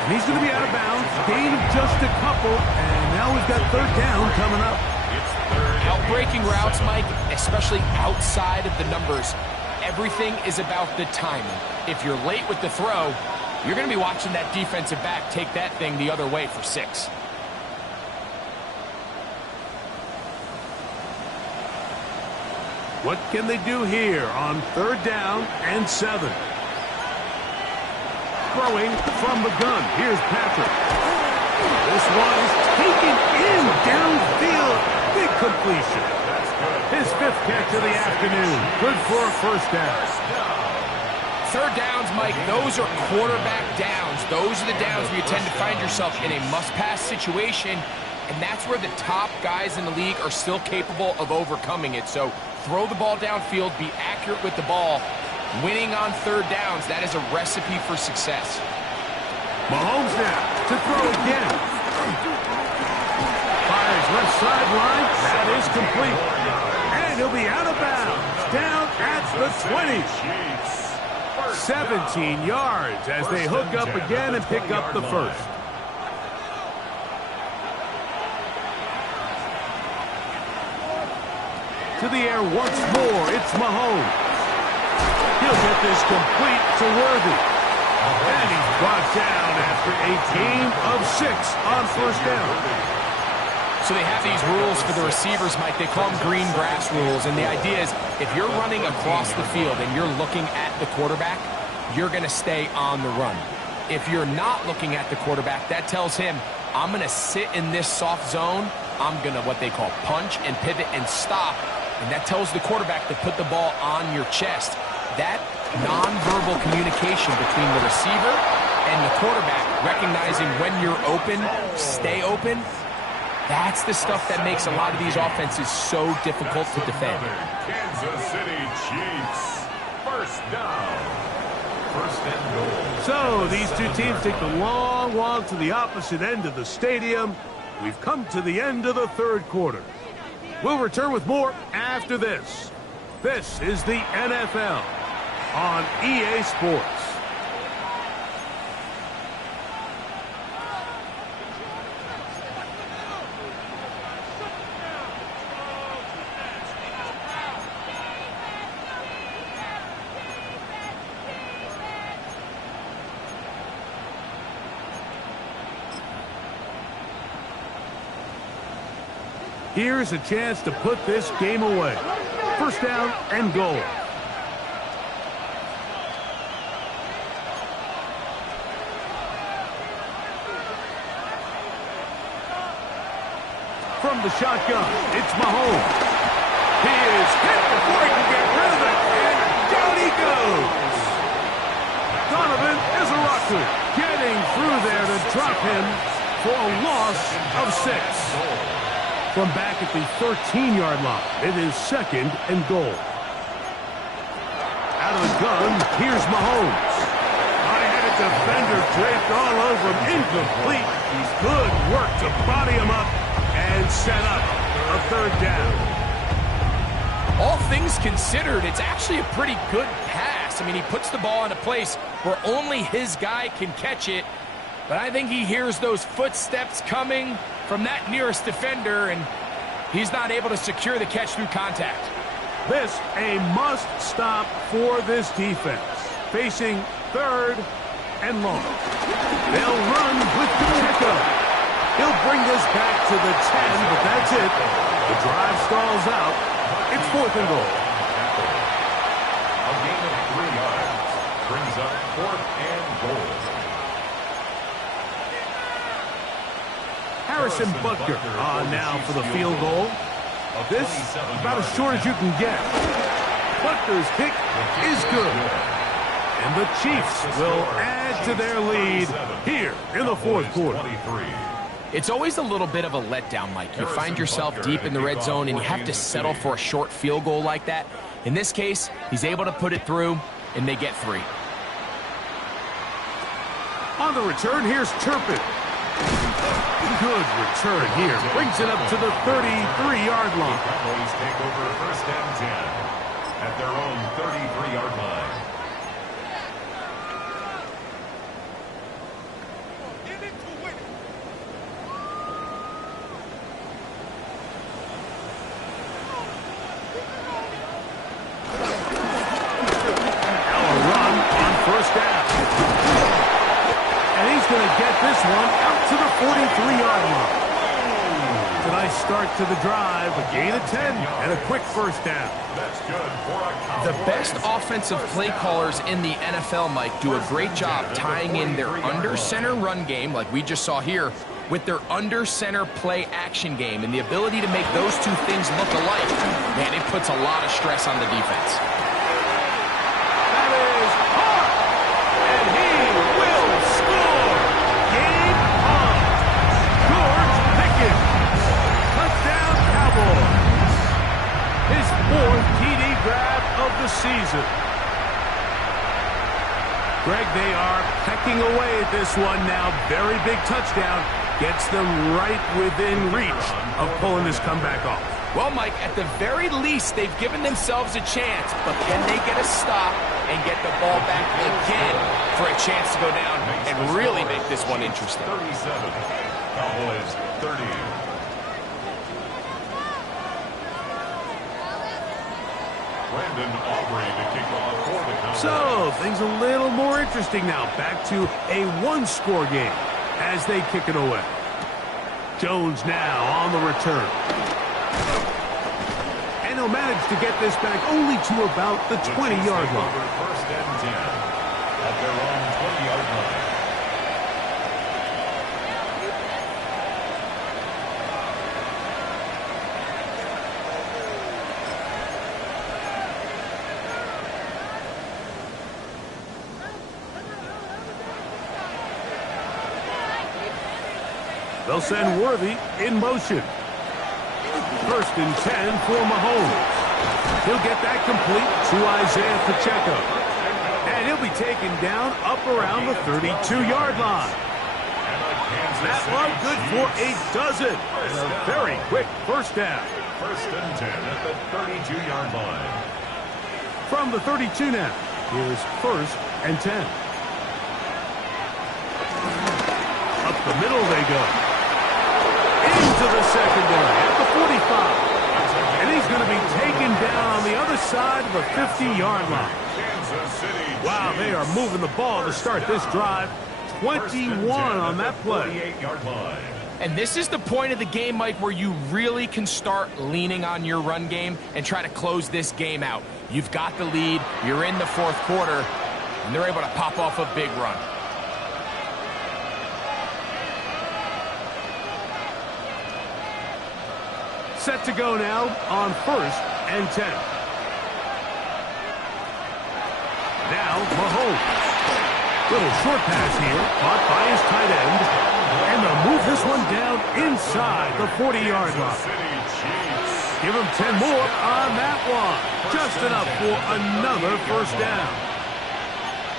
And he's going to be out of bounds. Gain of just a couple. And now we've got third down coming up. It's third. Outbreaking routes, Mike, especially outside of the numbers, everything is about the timing. If you're late with the throw, you're going to be watching that defensive back take that thing the other way for 6. What can they do here on third down and 7? Throwing from the gun. Here's Patrick. This one is taken in downfield. Big completion. His 5th catch of the afternoon. Good for a first down. Third downs, Mike, those are quarterback downs. Those are the downs where you tend to find yourself in a must-pass situation, and that's where the top guys in the league are still capable of overcoming it. So throw the ball downfield, be accurate with the ball. Winning on third downs, that is a recipe for success. Mahomes now to throw again. Fires left sideline. That is complete. And he'll be out of bounds. Down at the 20. 17 yards as they hook up again and pick up the first. To the air once more. It's Mahomes. He'll get this complete to Worthy. And he's brought down after a gain of 6 on first down. So they have these rules for the receivers, Mike. They call them green grass rules. And the idea is if you're running across the field and you're looking at the quarterback, you're going to stay on the run. If you're not looking at the quarterback, that tells him, I'm going to sit in this soft zone. I'm going to what they call punch and pivot and stop. And that tells the quarterback to put the ball on your chest. That nonverbal communication between the receiver and the quarterback, recognizing when you're open, stay open, that's the stuff that makes a lot of these offenses so difficult to defend. Kansas City Chiefs. First down. First and goal. So these two teams take the long walk to the opposite end of the stadium. We've come to the end of the third quarter. We'll return with more after this. This is the NFL on EA Sports. Here's a chance to put this game away. First down and goal. From the shotgun, it's Mahomes. He is hit before he can get rid of it, and down he goes. Donovan Izaraku getting through there to drop him for a loss of 6. From back at the 13-yard line, it is second and goal. Out of the gun, here's Mahomes. I had a defender draped all over him, incomplete. Good work to body him up and set up a third down. All things considered, it's actually a pretty good pass. I mean, he puts the ball in a place where only his guy can catch it. But I think he hears those footsteps coming from that nearest defender, and he's not able to secure the catch through contact. This a must-stop for this defense. Facing third and long. They'll run with Pacheco. He'll bring this back to the 10, but that's it. The drive stalls out. It's 4th and goal. A gain of 3 yards brings up 4th and goal. Harrison Butker on now for the field goal. This about as short as you can get. Butker's kick is good. And the Chiefs will add to their lead here in the 4th quarter. It's always a little bit of a letdown, Mike. You find yourself deep in the red zone and you have to settle for a short field goal like that. In this case, he's able to put it through, and they get 3. On the return, here's Turpin. Good return here. Brings it up to the 33-yard line. Cowboys take over 1st and 10 at their own 33-yard line. This one out to the 43-yard line. It's a nice start to the drive, a gain of 10, and a quick 1st down. That's good for a Cowboys. The best offensive play callers in the NFL, Mike, do a great job tying in their under-center run game, like we just saw here, with their under-center play action game. And the ability to make those two things look alike, man, it puts a lot of stress on the defense. That is hard, and he will score. Game on. George Pickens. Touchdown, Cowboys. His 4th TD grab of the season. Greg, they are pecking away at this one now. Very big touchdown. Gets them right within reach of pulling this comeback off. Well, Mike, at the very least, they've given themselves a chance. But can they get a stop and get the ball back again for a chance to go down and really make this one interesting? 37. Cowboys 30. Brandon Aubrey to kick off for the Cowboys. So, things a little more interesting now. Back to a one-score game as they kick it away. Jones now on the return. And he'll manage to get this back only to about the 20-yard line. 1st and 10 at their own 20-yard line. They'll send Worthy in motion. 1st and 10 for Mahomes. He'll get that complete to Isaiah Pacheco. And he'll be taken down up around the 32-yard line. That one good for a dozen. And a very quick 1st down. 1st and 10 at the 32-yard line. From the 32 now, here's 1st and 10. Up the middle they go. Into the secondary at the 45. And he's going to be taken down on the other side of the 50-yard line. Wow, they are moving the ball to start this drive. 21 on that play. And this is the point of the game, Mike, where you really can start leaning on your run game and try to close this game out. You've got the lead, you're in the 4th quarter, and they're able to pop off a big run. Set to go now on 1st and 10. Now Mahomes. Little short pass here, caught by his tight end. And they'll move this one down inside the 40-yard line. Give him 10 more on that one. Just enough for another 1st down.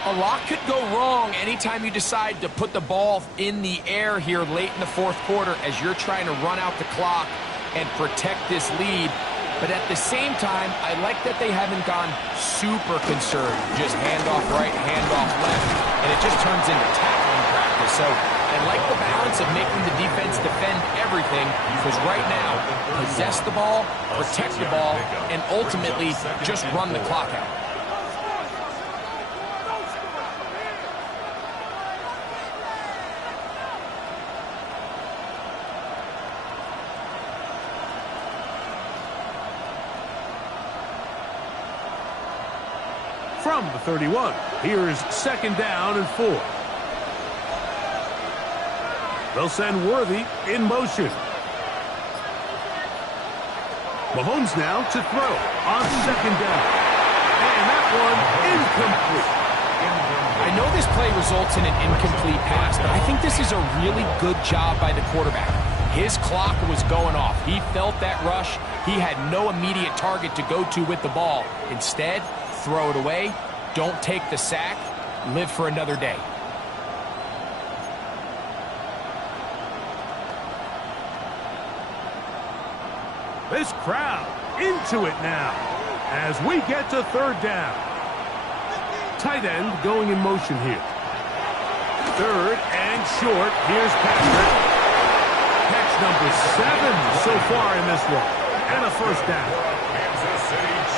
A lot could go wrong anytime you decide to put the ball in the air here late in the 4th quarter as you're trying to run out the clock and protect this lead. But at the same time, I like that they haven't gone super conservative. Just handoff right, handoff left, and it just turns into tackling practice. So I like the balance of making the defense defend everything, because right now, possess the ball, protect the ball, and ultimately just run the clock out. from the 31. Here's second down and 4. They'll send Worthy in motion. Mahomes now to throw on second down. And that one incomplete. I know this play results in an incomplete pass, but I think this is a really good job by the quarterback. His clock was going off. He felt that rush. He had no immediate target to go to with the ball. Instead, throw it away. Don't take the sack. Live for another day. This crowd into it now as we get to third down. Tight end going in motion here. Third and short. Here's Patrick. Catch number 7 so far in this one. And a first down.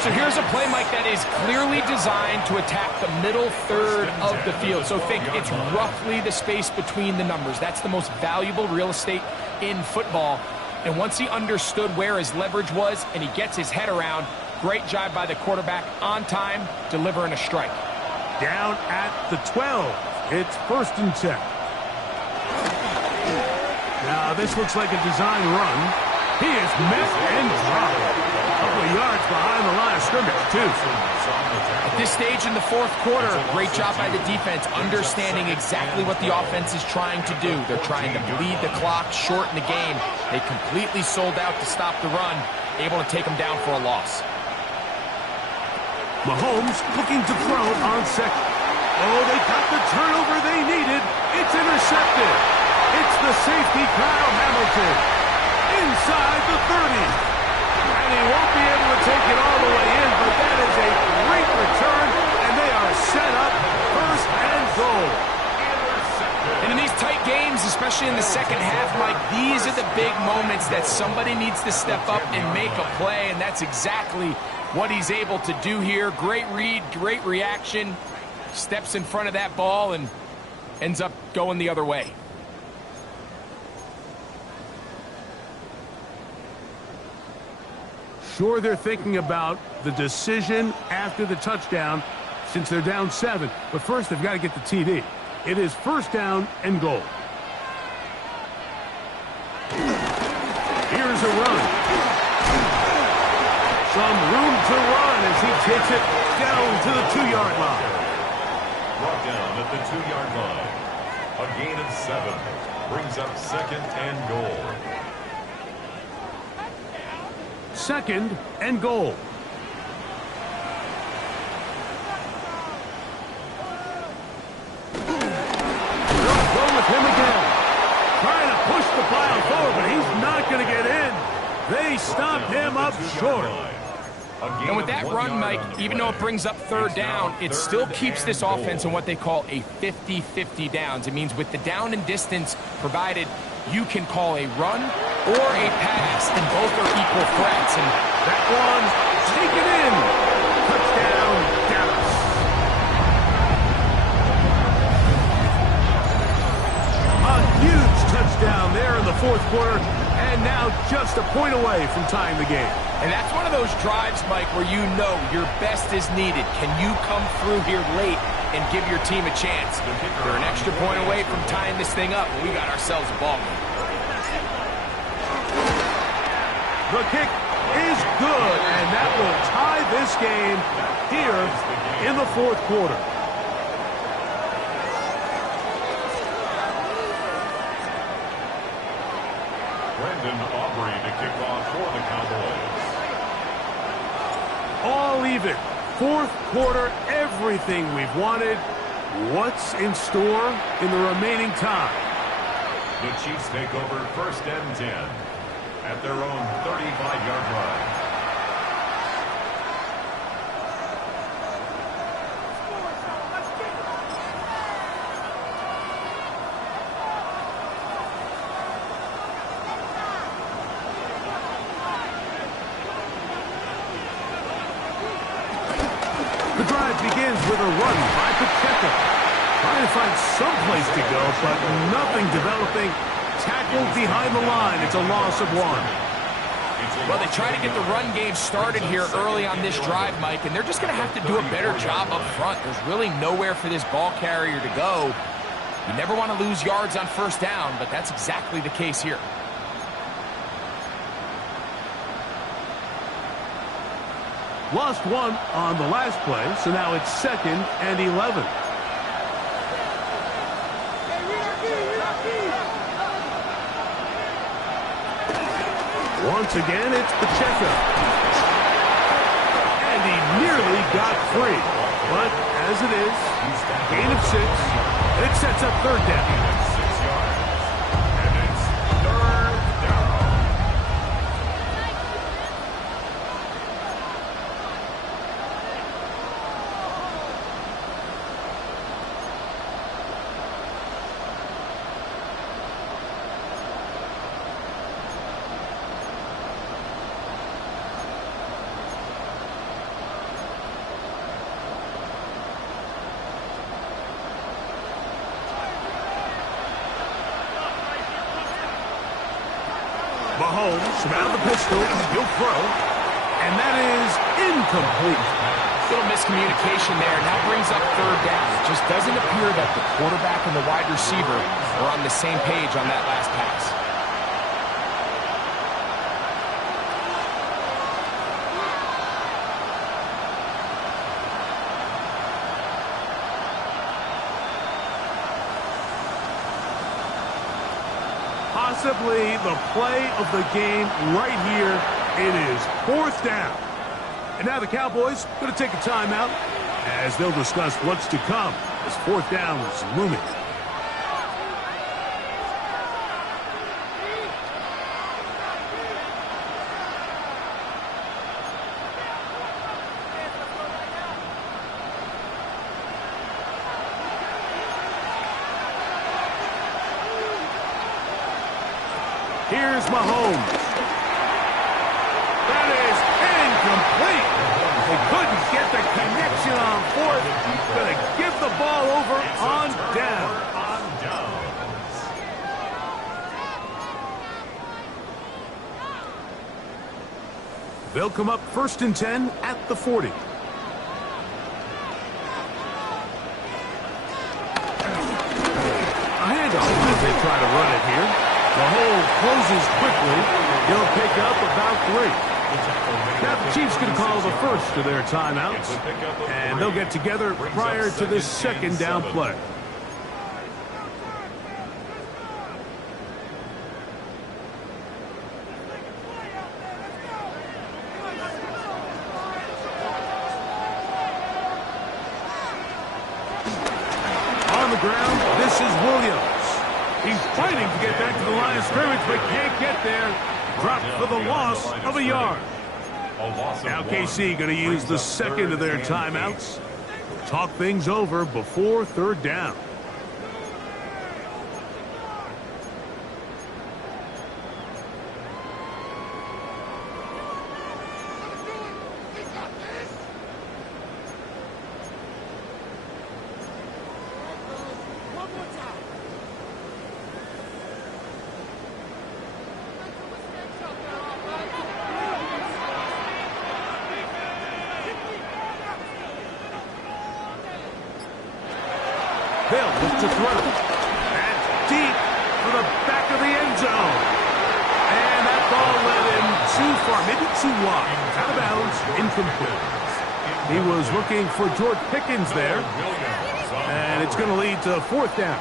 So here's a play, Mike, that is clearly designed to attack the middle third of the field. So think it's roughly the space between the numbers. That's the most valuable real estate in football. And once he understood where his leverage was and he gets his head around, great job by the quarterback on time, delivering a strike. Down at the 12. It's first and 10. Now this looks like a design run. He is met and dropped. A couple of yards behind the line of scrimmage, too. At this stage in the fourth quarter, great job by the defense, understanding exactly what the offense is trying to do. They're trying to bleed the clock, shorten the game. They completely sold out to stop the run, able to take them down for a loss. Mahomes looking to throw on second. Oh, they got the turnover they needed. It's intercepted. It's the safety, Kyle Hamilton, inside the 30. And he won't be able to take it all the way in, but that is a great return, and they are set up first and goal. And in these tight games, especially in the second half, Mike, these are the big moments that somebody needs to step up and make a play, and that's exactly what he's able to do here. Great read, great reaction, steps in front of that ball and ends up going the other way. Sure, they're thinking about the decision after the touchdown since they're down 7. But first, they've got to get the TD. It is first down and goal. Here's a run. Some room to run as he takes it down to the 2-yard line. Brought down at the 2-yard line. A gain of 7 brings up second and goal. Second and goal. They'll go with him again. Trying to push the pile forward, but he's not going to get in. They stop him up short. And with that run, Mike, even though it brings up third down, it still keeps this offense in what they call a 50-50 downs. It means with the down and distance provided, you can call a run or a pass, and both are equal threats. And that one, take it in. Touchdown, Dallas. A huge touchdown there in the fourth quarter, and now just a point away from tying the game. And that's one of those drives, Mike, where you know your best is needed. Can you come through here late and give your team a chance? They're an extra point away from tying this thing up, and we got ourselves a ball game. The kick is good, and that will tie this game here in the fourth quarter. Brendan Aubrey to kick off for the Cowboys. All even. Fourth quarter, everything we've wanted. What's in store in the remaining time? The Chiefs take over first and 10 at their own 35-yard line. The drive begins with a run by Pacheco. Trying to find some place to go, but nothing developing. Tackled behind the line. It's a loss of 1. Well, they try to get the run game started here early on this drive, Mike, and they're just going to have to do a better job up front. There's really nowhere for this ball carrier to go. You never want to lose yards on first down, but that's exactly the case here. Lost one on the last play, so now it's 2nd and 11. Once again, it's Pacheco. And he nearly got free. But as it is, gain of 6, and it sets up 3rd down. 6 yards. And it's 3rd down. Mahomes around the pistol. He'll throw. And that is incomplete. Little miscommunication there. Now brings up 3rd down. It just doesn't appear that the quarterback and the wide receiver are on the same page on that last pass. Possibly the play of the game right here. It is 4th down. And now the Cowboys going to take a timeout as they'll discuss what's to come as 4th down is looming. Here's Mahomes. That is incomplete. They couldn't get the connection on 4th. Going to give the ball over on down. On downs. They'll come up 1st and 10 at the 40. A handoff as they try to run it here. The hole closes quickly. He'll pick up about 3. Now the Chiefs can call the first of their timeouts, and they'll get together prior to this 2nd down play. On the ground, this is Williams. He's fighting to get back to the line of scrimmage, but can't get there. Dropped for the loss of a yard. Now KC going to use the 2nd of their timeouts. Talk things over before 3rd down. They'll look to throw. That's deep for the back of the end zone. And that ball led him too far, maybe too wide. Out of bounds, incomplete. He was looking for George Pickens there. And it's going to lead to 4th down.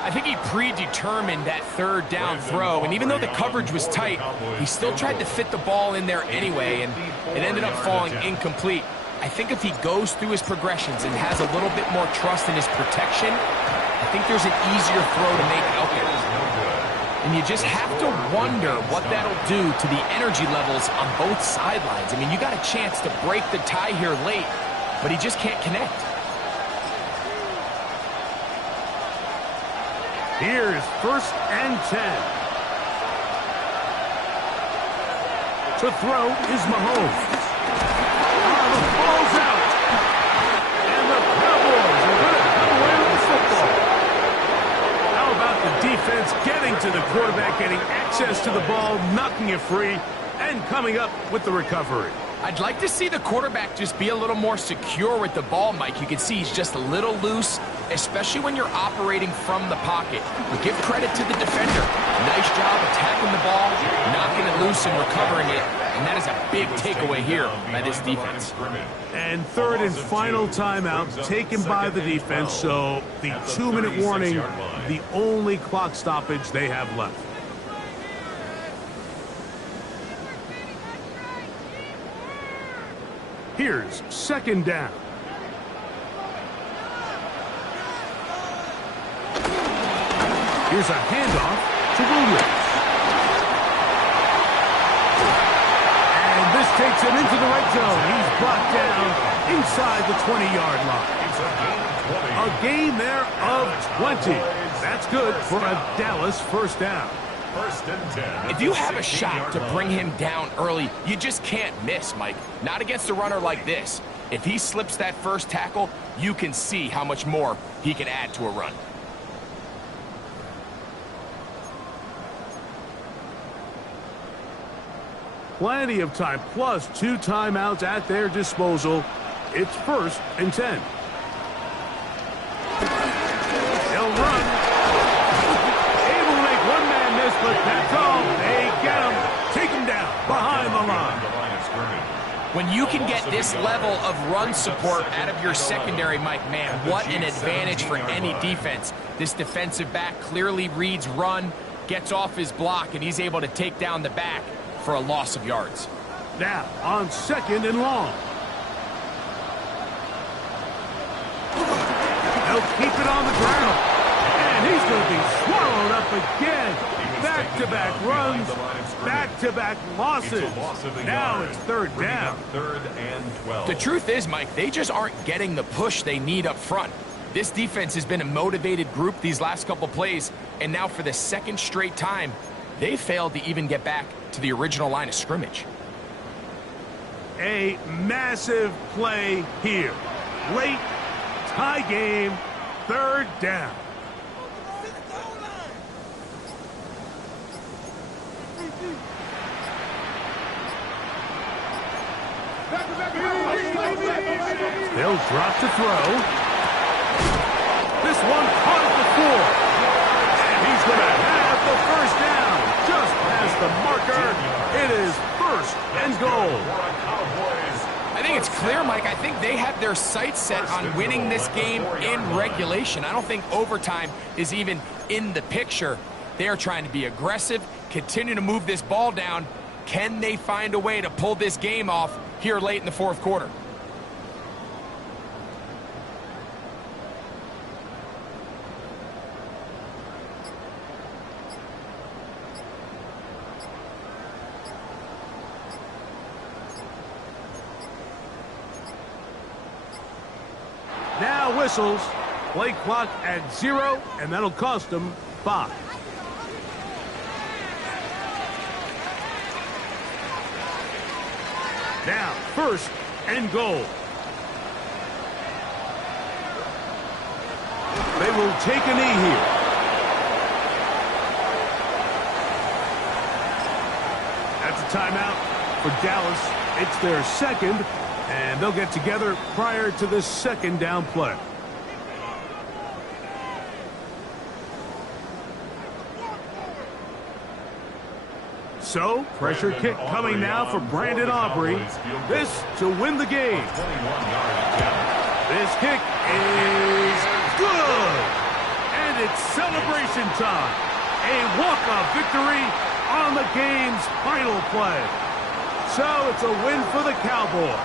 I think he predetermined that 3rd down throw, and even though the coverage was tight, he still tried to fit the ball in there anyway, and it ended up falling incomplete. I think if he goes through his progressions and has a little bit more trust in his protection, I think there's an easier throw to make out there. And you just have to wonder what that'll do to the energy levels on both sidelines. I mean, you got a chance to break the tie here late, but he just can't connect. Here's 1st and 10. To throw is Mahomes. The ball's out. And the Cowboys are going to come away with the football. How about the defense getting results in the quarterback getting access to the ball, knocking it free, and coming up with the recovery. I'd like to see the quarterback just be a little more secure with the ball, Mike. You can see he's just a little loose, especially when you're operating from the pocket. But give credit to the defender. Nice job attacking the ball, knocking it loose and recovering it. And that is a big takeaway here by this defense. And third and final timeout taken by the defense, so the 2-minute warning, the only clock stoppage they have left. Here's second down. Here's a handoff to Williams. And this takes him into the red zone. He's brought down inside the 20-yard line. A gain there of 20. That's good for a Dallas first down. First and 10. If you have a shot to bring him down early, you just can't miss, Mike. Not against a runner like this. If he slips that first tackle, you can see how much more he can add to a run. Plenty of time, plus 2 timeouts at their disposal. It's first and 10. They'll run. Able to make one man miss, but that's all. They get him. Take him down behind the line. When you can get this level of run support out of your secondary, Mike, man, what an advantage for any defense. This defensive back clearly reads run, gets off his block, and he's able to take down the back for a loss of yards. Now on second and long. They'll keep it on the ground. And he's going to be swallowed up again. Back-to-back runs, back-to-back losses. Now it's third down. Third and 12. The truth is, Mike, they just aren't getting the push they need up front. This defense has been a motivated group these last couple plays, and now for the second straight time, they failed to even get back to the original line of scrimmage. A massive play here. Late, tie game, third down. They'll drop to throw. This one caught at the 4. And he's going to have the first down. Just past the marker. It is first and goal. I think it's clear, Mike. I think they have their sights set on winning this game in regulation. I don't think overtime is even in the picture. They're trying to be aggressive, continue to move this ball down. Can they find a way to pull this game off here late in the fourth quarter? Now whistles. Play clock at 0, and that'll cost them 5. Now, first and goal. They will take a knee here. That's a timeout for Dallas. It's their second, and they'll get together prior to the second down play. So, pressure kick coming now for Brandon Aubrey. This to win the game. This kick is good. And it's celebration time. A walk-off victory on the game's final play. So, it's a win for the Cowboys.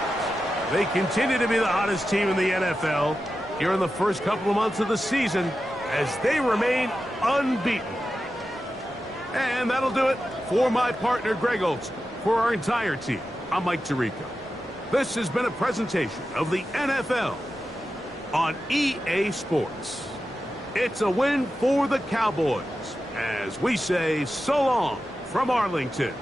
They continue to be the hottest team in the NFL here in the first couple of months of the season as they remain unbeaten. And that'll do it for my partner, Greg Olson. For our entire team, I'm Mike Tirico. This has been a presentation of the NFL on EA Sports. It's a win for the Cowboys as we say so long from Arlington.